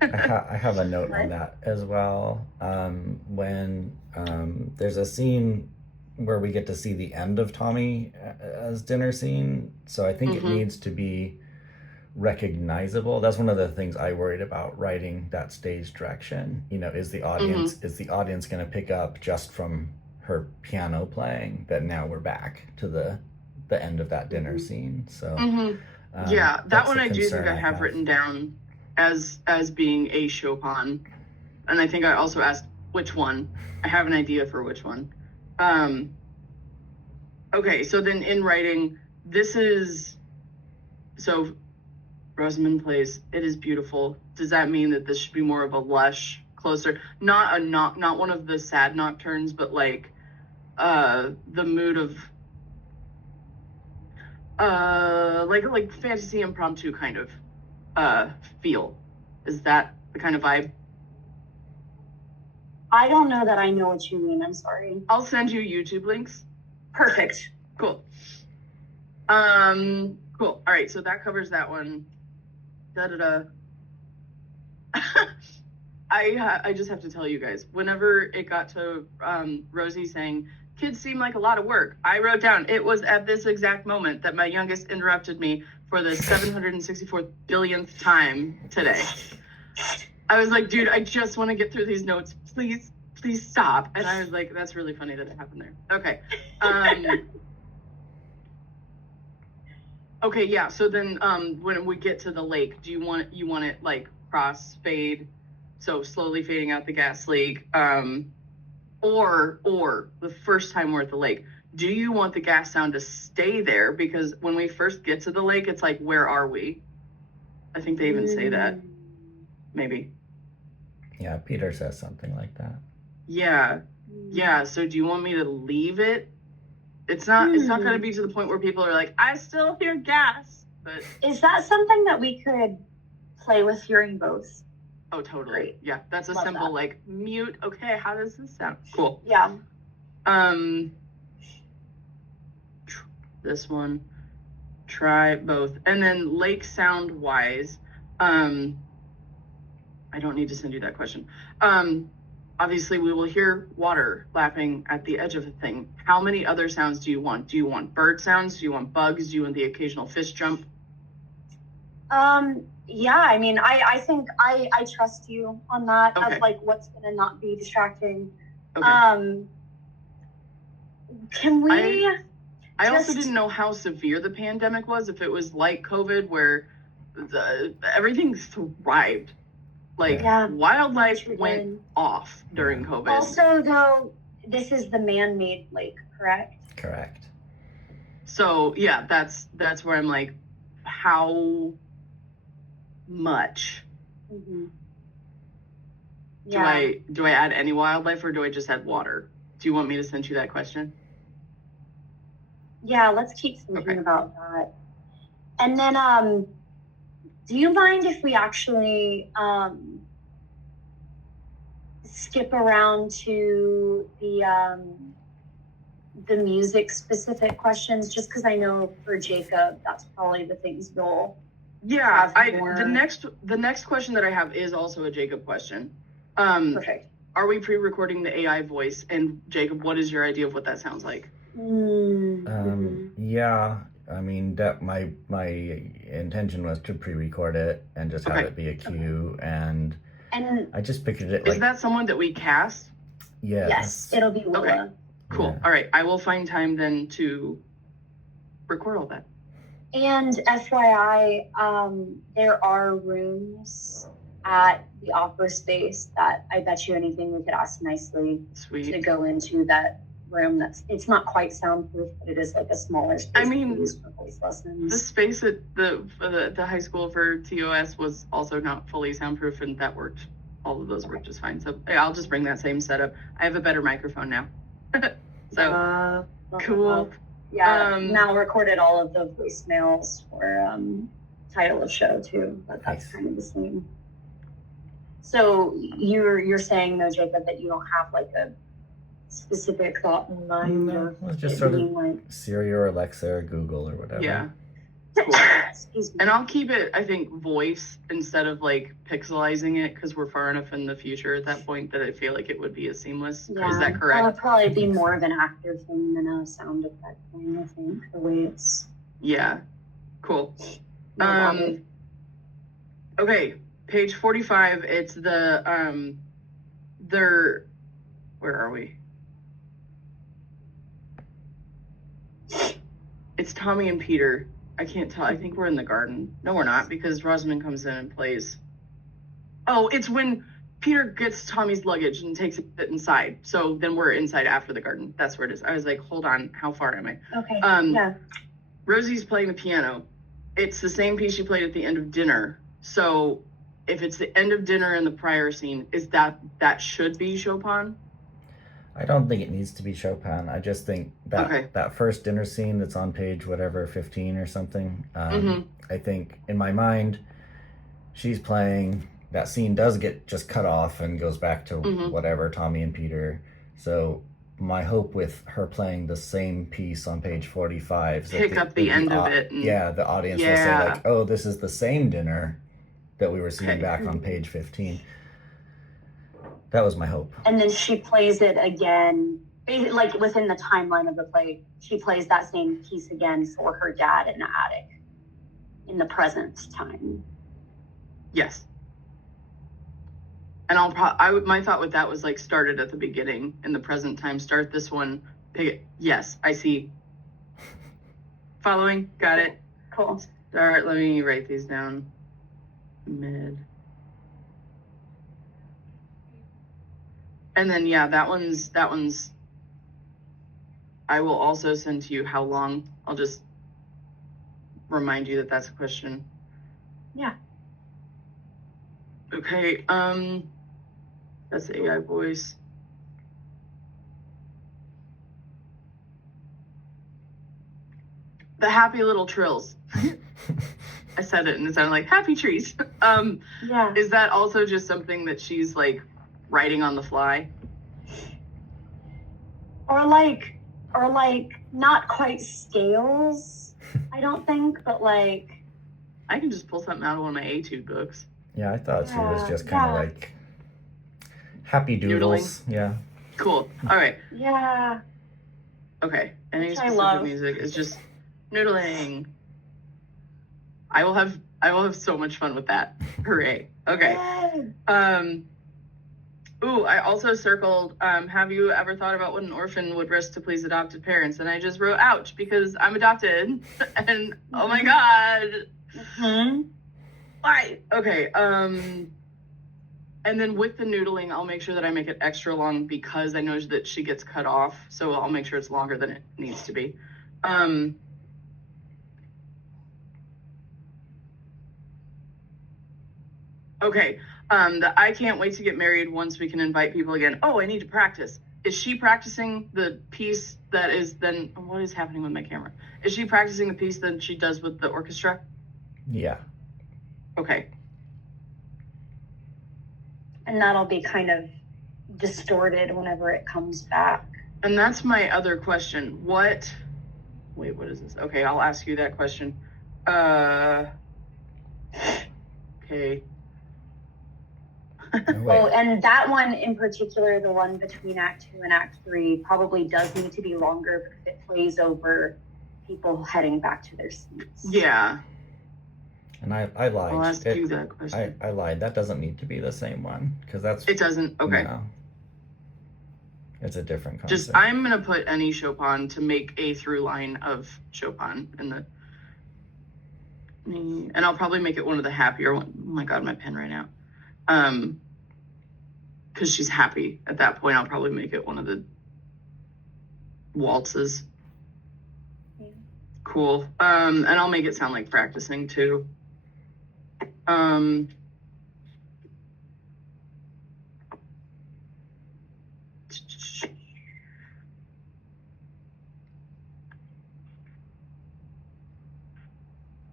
I have a note on that as well. When there's a scene where we get to see the end of Tommy as dinner scene, so I think it needs to be recognizable. That's one of the things I worried about writing that stage direction. You know, is the audience going to pick up just from her piano playing that now we're back to the end of that dinner scene? So Yeah, that that's one the I do think concern I have written down as being a Chopin, and I think I also asked which one. I have an idea for which one. Okay, so then in writing, so Rosamund plays It Is Beautiful. Does that mean that this should be more of a lush, closer, not one of the sad nocturnes, but like the mood of like fantasy impromptu kind of feel? Is that the kind of vibe? I don't know that I know what you mean. I'm sorry. I'll send you YouTube links. Perfect. Cool. Cool. All right, so that covers that one. I just have to tell you guys, whenever it got to Rosie saying, kids seem like a lot of work, I wrote down, it was at this exact moment that my youngest interrupted me for the 764th billionth time today. I was like, dude, I just want to get through these notes. Please stop. And I was like, that's really funny that it happened there. Okay. Okay, yeah. So then, when we get to the lake, do you want it like cross fade, so slowly fading out the gas leak, or the first time we're at the lake, do you want the gas sound to stay there? Because when we first get to the lake, it's like, where are we? I think they even say that. Maybe. Yeah, Peter says something like that. Yeah. Yeah. So do you want me to leave it? It's not going to be to the point where people are like, I still hear gas. But Is that something that we could play with hearing both? oh, totally. Great. Yeah, that's a Love simple that. like mute. Okay, how does this sound? Cool. Yeah. This one, try both, and then lake sound wise, I don't need to send you that question. Obviously we will hear water lapping at the edge of the thing. How many other sounds do you want? Do you want bird sounds? Do you want bugs? Do you want the occasional fish jump? Yeah, I mean, I think I trust you on that Okay. of like what's gonna not be distracting. Okay. Can we I also just- didn't know how severe the pandemic was, if it was like COVID where everything thrived. Like Yeah. wildlife Sure went did. off during COVID. Also, though, this is the man-made lake, correct? Correct. So yeah, that's where I'm like, how much Mm-hmm. do I add any wildlife, or do I just add water? Do you want me to send you that question? Yeah, let's keep thinking Okay. about that. And then, do you mind if we actually skip around to the music specific questions? Just because I know for Jacob, that's probably the things you'll Yeah, have more. the next question that I have is also a Jacob question. Perfect. Are we pre-recording the AI voice? And Jacob, what is your idea of what that sounds like? Yeah, I mean that my intention was to pre-record it and just have Okay. it be a cue, and And I just pictured it Is like that someone that we cast? yes, it'll be Willa. Okay. Cool. Yeah. All right, I will find time then to record all that. And FYI, there are rooms at the opera space that I bet you anything we could ask nicely to Sweet. go into that room. It's not quite soundproof, but it is like a smaller space. I mean, to use for voice lessons. The space at the high school for TOS was also not fully soundproof, and that worked. All of those worked just fine. So yeah, I'll just bring that same setup. I have a better microphone now. So cool. Yeah, Um, Mal recorded all of the voicemails for title of show too, but that's Nice. kind of the same. So you're saying though, Jacob, that you don't have like a specific thought in mind No, of it's just it sort of being like Siri or Alexa or Google or whatever. Yeah. Cool. excuse me. And I'll keep it, I think, voice instead of like pixelizing it, because we're far enough in the future at that point that I feel like it would be as seamless. Yeah, Is that correct? It'll probably I be think so. more of an actor thing than a sound effect thing. I think the way it's Yeah. Cool. molded. Okay, page 45. It's the where are we? It's Tommy and Peter. I can't tell. I think we're in the garden. No, we're not, because Rosamund comes in and plays. Oh, it's when Peter gets Tommy's luggage and takes it inside. So then we're inside after the garden. That's where it is. I was like, hold on, how far am I? Okay. Yeah. Rosie's playing the piano. It's the same piece she played at the end of dinner. So if it's the end of dinner in the prior scene, is that should be Chopin? I don't think it needs to be Chopin. I just think that Okay. that first dinner scene that's on page whatever 15 or something. Mhm. I think in my mind, she's playing. That scene does get just cut off and goes back to Mhm. whatever Tommy and Peter. So my hope with her playing the same piece on page 45 is that Pick up the end of it and- yeah, the audience will say Yeah. like, "Oh, this is the same dinner that we were seeing Okay. back on page 15." That was my hope. And then she plays it again, like within the timeline of the play. She plays that same piece again for her dad in the attic in the present time. Yes. And my thought with that was like start it at the beginning in the present time. Start this one. Pick it. Yes, I see. Following. Got it. Cool. Start. Let me write these down. Mid. And then yeah, that one's. I will also send to you how long. I'll just remind you that that's a question. Yeah. Okay. That's AI voice. The happy little trills. I said it and it sounded like happy trees. Yeah. Is that also just something that she's like writing on the fly? Or like not quite scales, I don't think, but like. I can just pull something out of one of my etude books. Yeah, I thought she was Yeah, just kind of yeah. like happy doodles. Yeah. Cool. All right. Yeah. Okay. Any Which I specific love. music is just noodling. I will have so much fun with that. Hooray. Okay. Yay. Ooh, I also circled, have you ever thought about what an orphan would risk to please adopted parents? And I just wrote, ouch, because I'm adopted. And oh my God. Hmm. Why? Okay. And then with the noodling, I'll make sure that I make it extra long because I know that she gets cut off. So I'll make sure it's longer than it needs to be. Okay. The I can't wait to get married once we can invite people again. Oh, I need to practice. Is she practicing the piece that is then what is happening with my camera? Is she practicing the piece that she does with the orchestra? Yeah. Okay. And that'll be kind of distorted whenever it comes back. And that's my other question. What is this? Okay, I'll ask you that question. Okay. Oh, and that one in particular, the one between Act 2 and Act 3, probably does need to be longer because it plays over people heading back to their seats. Yeah. And I lied. I'll ask you that question. I lied. That doesn't need to be the same one because that's. It doesn't. Okay. No. It's a different concept. Just I'm gonna put any Chopin to make a through line of Chopin in the. And I'll probably make it one of the happier one. Oh my God, my pen ran out. Because she's happy at that point, I'll probably make it one of the waltzes. Yeah. Cool. And I'll make it sound like practicing too.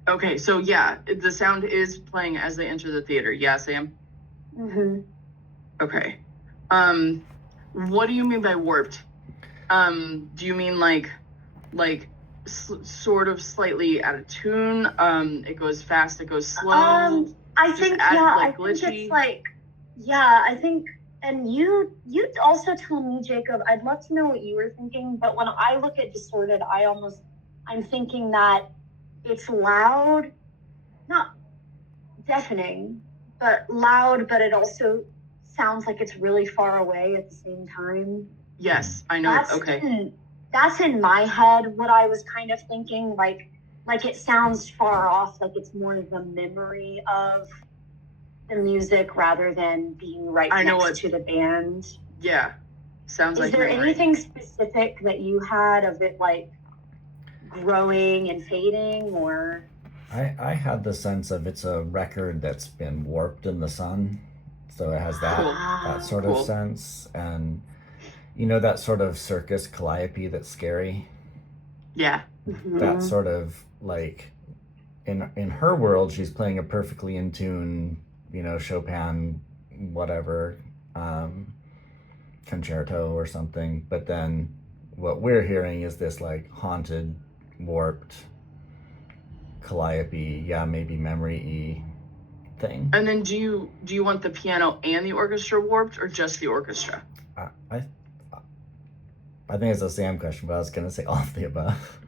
Okay, so yeah, the sound is playing as they enter the theater. Yeah, Sam? Mm-hmm. Okay. What do you mean by warped? Do you mean like sort of slightly out of tune? It goes fast, it goes slow. I think I think it's like, yeah, I think, and you also tell me, Jacob. I'd love to know what you were thinking, but when I look at distorted, I'm thinking that it's loud, not deafening, but loud, but it also sounds like it's really far away at the same time. Yes, I know. That's in my head what I was kind of thinking, like it sounds far off, like it's more the memory of the music rather than being right next to the band. Yeah, sounds like. Is there anything specific that you had of it like growing and fading, or? I had the sense of it's a record that's been warped in the sun, so it has that sort of sense, and you know that sort of circus calliope that's scary. Yeah. Mm-hmm. That sort of like in her world, she's playing a perfectly in tune, you know, Chopin, whatever, concerto or something. But then what we're hearing is this like haunted, warped calliope, yeah, maybe memory-y thing. And then do you want the piano and the orchestra warped or just the orchestra? I think it's a Sam question, but I was gonna say all of the above.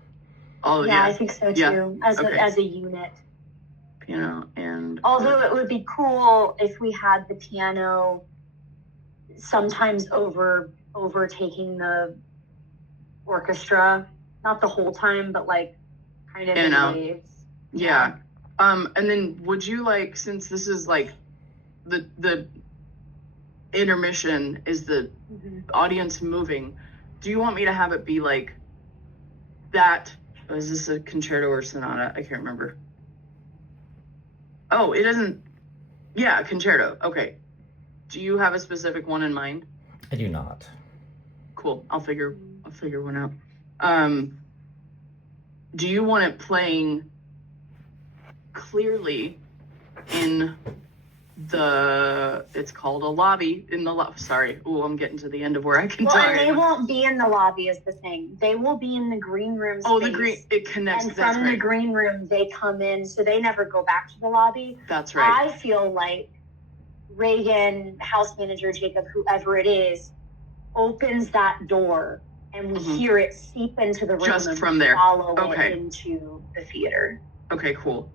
Oh yeah, I think so too. Yeah. As a unit. Piano and. Although it would be cool if we had the piano sometimes overtaking the orchestra, not the whole time, but like kind of in waves. Yeah. And then would you like, since this is like the intermission is the audience moving, do you want me to have it be like that? Is this a concerto or sonata? I can't remember. Oh, it doesn't. Yeah, concerto. Okay. Do you have a specific one in mind? I do not. Cool. I'll figure one out. Do you want it playing clearly in it's called a lobby in the sorry. Oh, I'm getting to the end of where I can Well, talk. and they won't be in the lobby is the thing. They will be in the green room space. Oh, the green, it connects. And that's from right. the green room, they come in, so they never go back to the lobby. That's right. I feel like Reagan, house manager, Jacob, whoever it is, opens that door and we hear it seep into the room Just and from there. follow Okay. it into the theater. Okay, cool.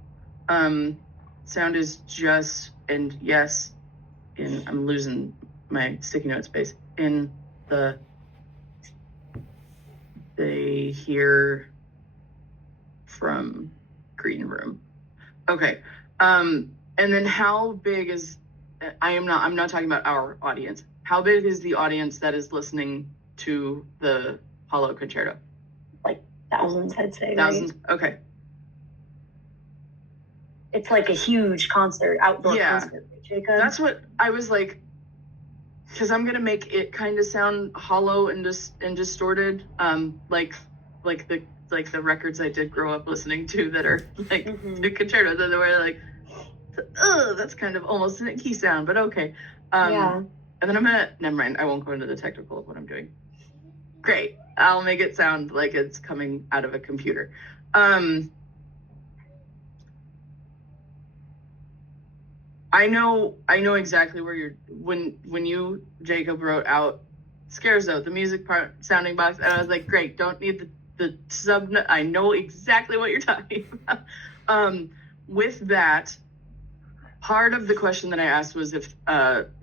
Sound is just, and yes, I'm losing my sticky note space. They hear from green room. Okay. And then how big is, I'm not talking about our audience. How big is the audience that is listening to the Hollow Concerto? Like thousands, I'd say. Thousands? Right? Okay. It's like a huge concert, outdoor concert, Jacob. That's what I was like, because I'm gonna make it kind of sound hollow and distorted, like the records I did grow up listening to that are like the concertos, that were like, that's kind of almost an icky sound, but okay. And then never mind, I won't go into the technical of what I'm doing. Great, I'll make it sound like it's coming out of a computer. I know exactly where when you, Jacob, wrote out Scherzo, the music part, sounding box, and I was like, great, don't need the sub, I know exactly what you're talking about. With that, part of the question that I asked was if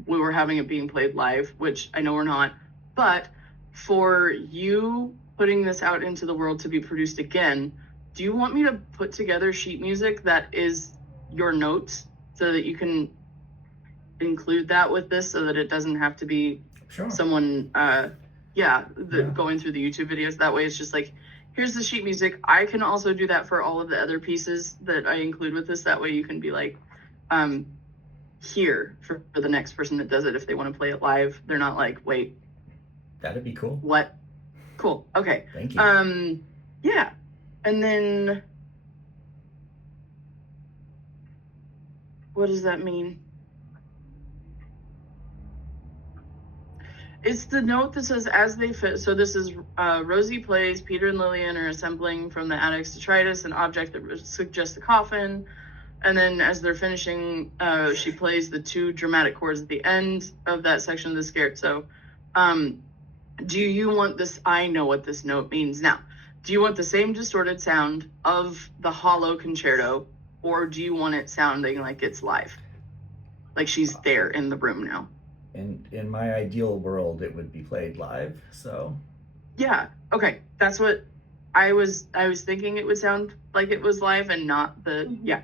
we were having it being played live, which I know we're not, but for you putting this out into the world to be produced again, do you want me to put together sheet music that is your notes so that you can include that with this so that it doesn't have to be someone, going through the YouTube videos? That way it's just like, here's the sheet music. I can also do that for all of the other pieces that I include with this. That way you can be like, here for the next person that does it. If they want to play it live, they're not like, wait. That'd be cool. What? Cool. Okay. Thank you. Yeah. And then what does that mean? It's the note that says as they fit. So this is Rosie plays, Peter and Lillian are assembling from the attic's detritus an object that suggests a coffin. And then as they're finishing, she plays the two dramatic chords at the end of that section of the scherzo. Do you want this? I know what this note means now. Do you want the same distorted sound of the hollow concerto, or do you want it sounding like it's live? Like she's there in the room now? In my ideal world, it would be played live, so. Yeah, okay. That's what I was thinking it would sound like it was live and not the,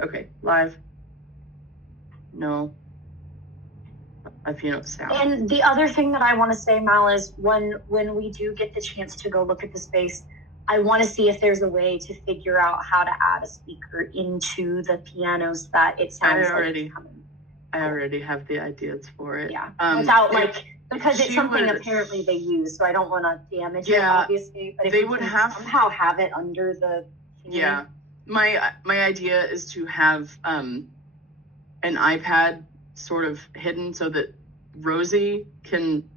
Okay, live. No. A piano sound. And the other thing that I want to say, Mal, is when we do get the chance to go look at the space, I want to see if there's a way to figure out how to add a speaker into the piano so that it sounds like it's coming. I already have the ideas for it. Yeah, without because it's something apparently they use, so I don't want to damage it, obviously. But if they would somehow have it under the thing. Yeah, my idea is to have an iPad sort of hidden so that Rosie can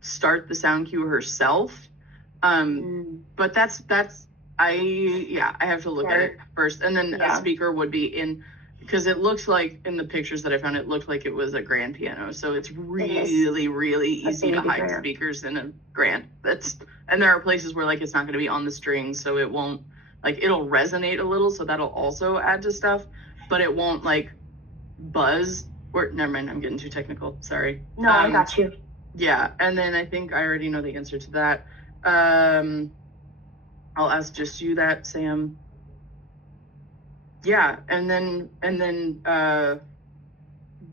start the sound cue herself. But I have to look at it first, and then a speaker would be in. Because it looks like in the pictures that I found, it looked like it was a grand piano. So it's really, really easy to hide speakers in a grand. And there are places where like it's not going to be on the strings, so it won't it'll resonate a little. So that'll also add to stuff, but it won't like buzz. Or never mind, I'm getting too technical. Sorry. No, I got you. Yeah, and then I think I already know the answer to that. I'll ask just you that, Sam. yeah, and then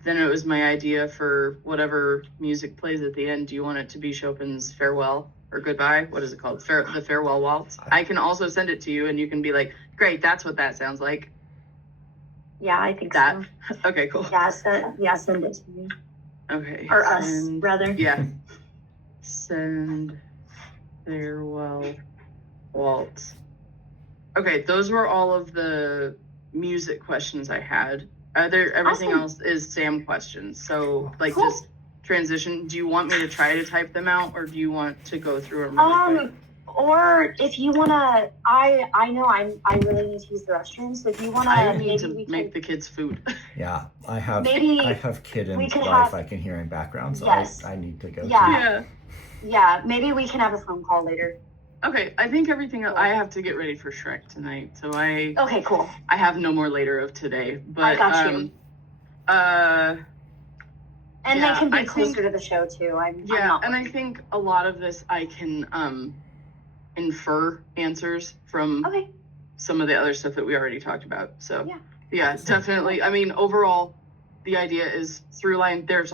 it was my idea for whatever music plays at the end. Do you want it to be Chopin's Farewell or Goodbye? What is it called? The Farewell Waltz. I can also send it to you, and you can be like, "Great, that's what that sounds like." Yeah, I think That. so. Okay, cool. Yeah, send it to me. Okay. Or us, send- rather. Yeah. Send Farewell Waltz. Okay, those were all of the music questions I had. Everything Awesome. else is Sam questions. So, like, Cool. just transition. Do you want me to try to type them out, or do you want to go through them really quick? Or if you wanna, I know I really need to use the restroom, so if you wanna, I need maybe to we make can, the kids food. Yeah, I have Maybe kid and we wife could have- I can hear in background, so Yes. I need to go. Yeah. To. yeah, maybe we can have a phone call later. Okay, I think everything. I have to get ready for Shrek tonight, so I Okay, cool. have no more later of today. But I got you. And Yeah, they can be I closer think- to the show too. I'm Yeah, not and I worried. think a lot of this I can infer answers from Okay. some of the other stuff that we already talked about. So Yeah. Awesome. definitely. I mean, overall, the idea is through line. There's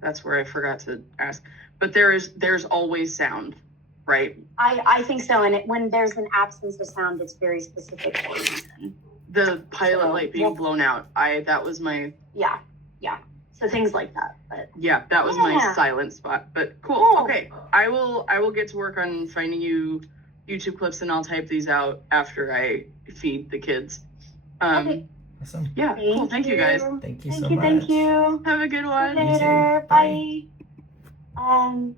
that's where I forgot to ask. But there's always sound, right? I think so. And when there's an absence of sound, it's very specific for a reason. The pilot So, light being well- blown out. That was my Yeah. So things like that. But that was my Yeah. silent spot. But cool. Cool. Okay, I will get to work on finding you YouTube clips, and I'll type these out after I feed the kids. Okay. Awesome. Yeah, cool. Thank you guys. Thank you Thank so you. much. Thank you. Have a good See you one. You too. later. Bye. Bye.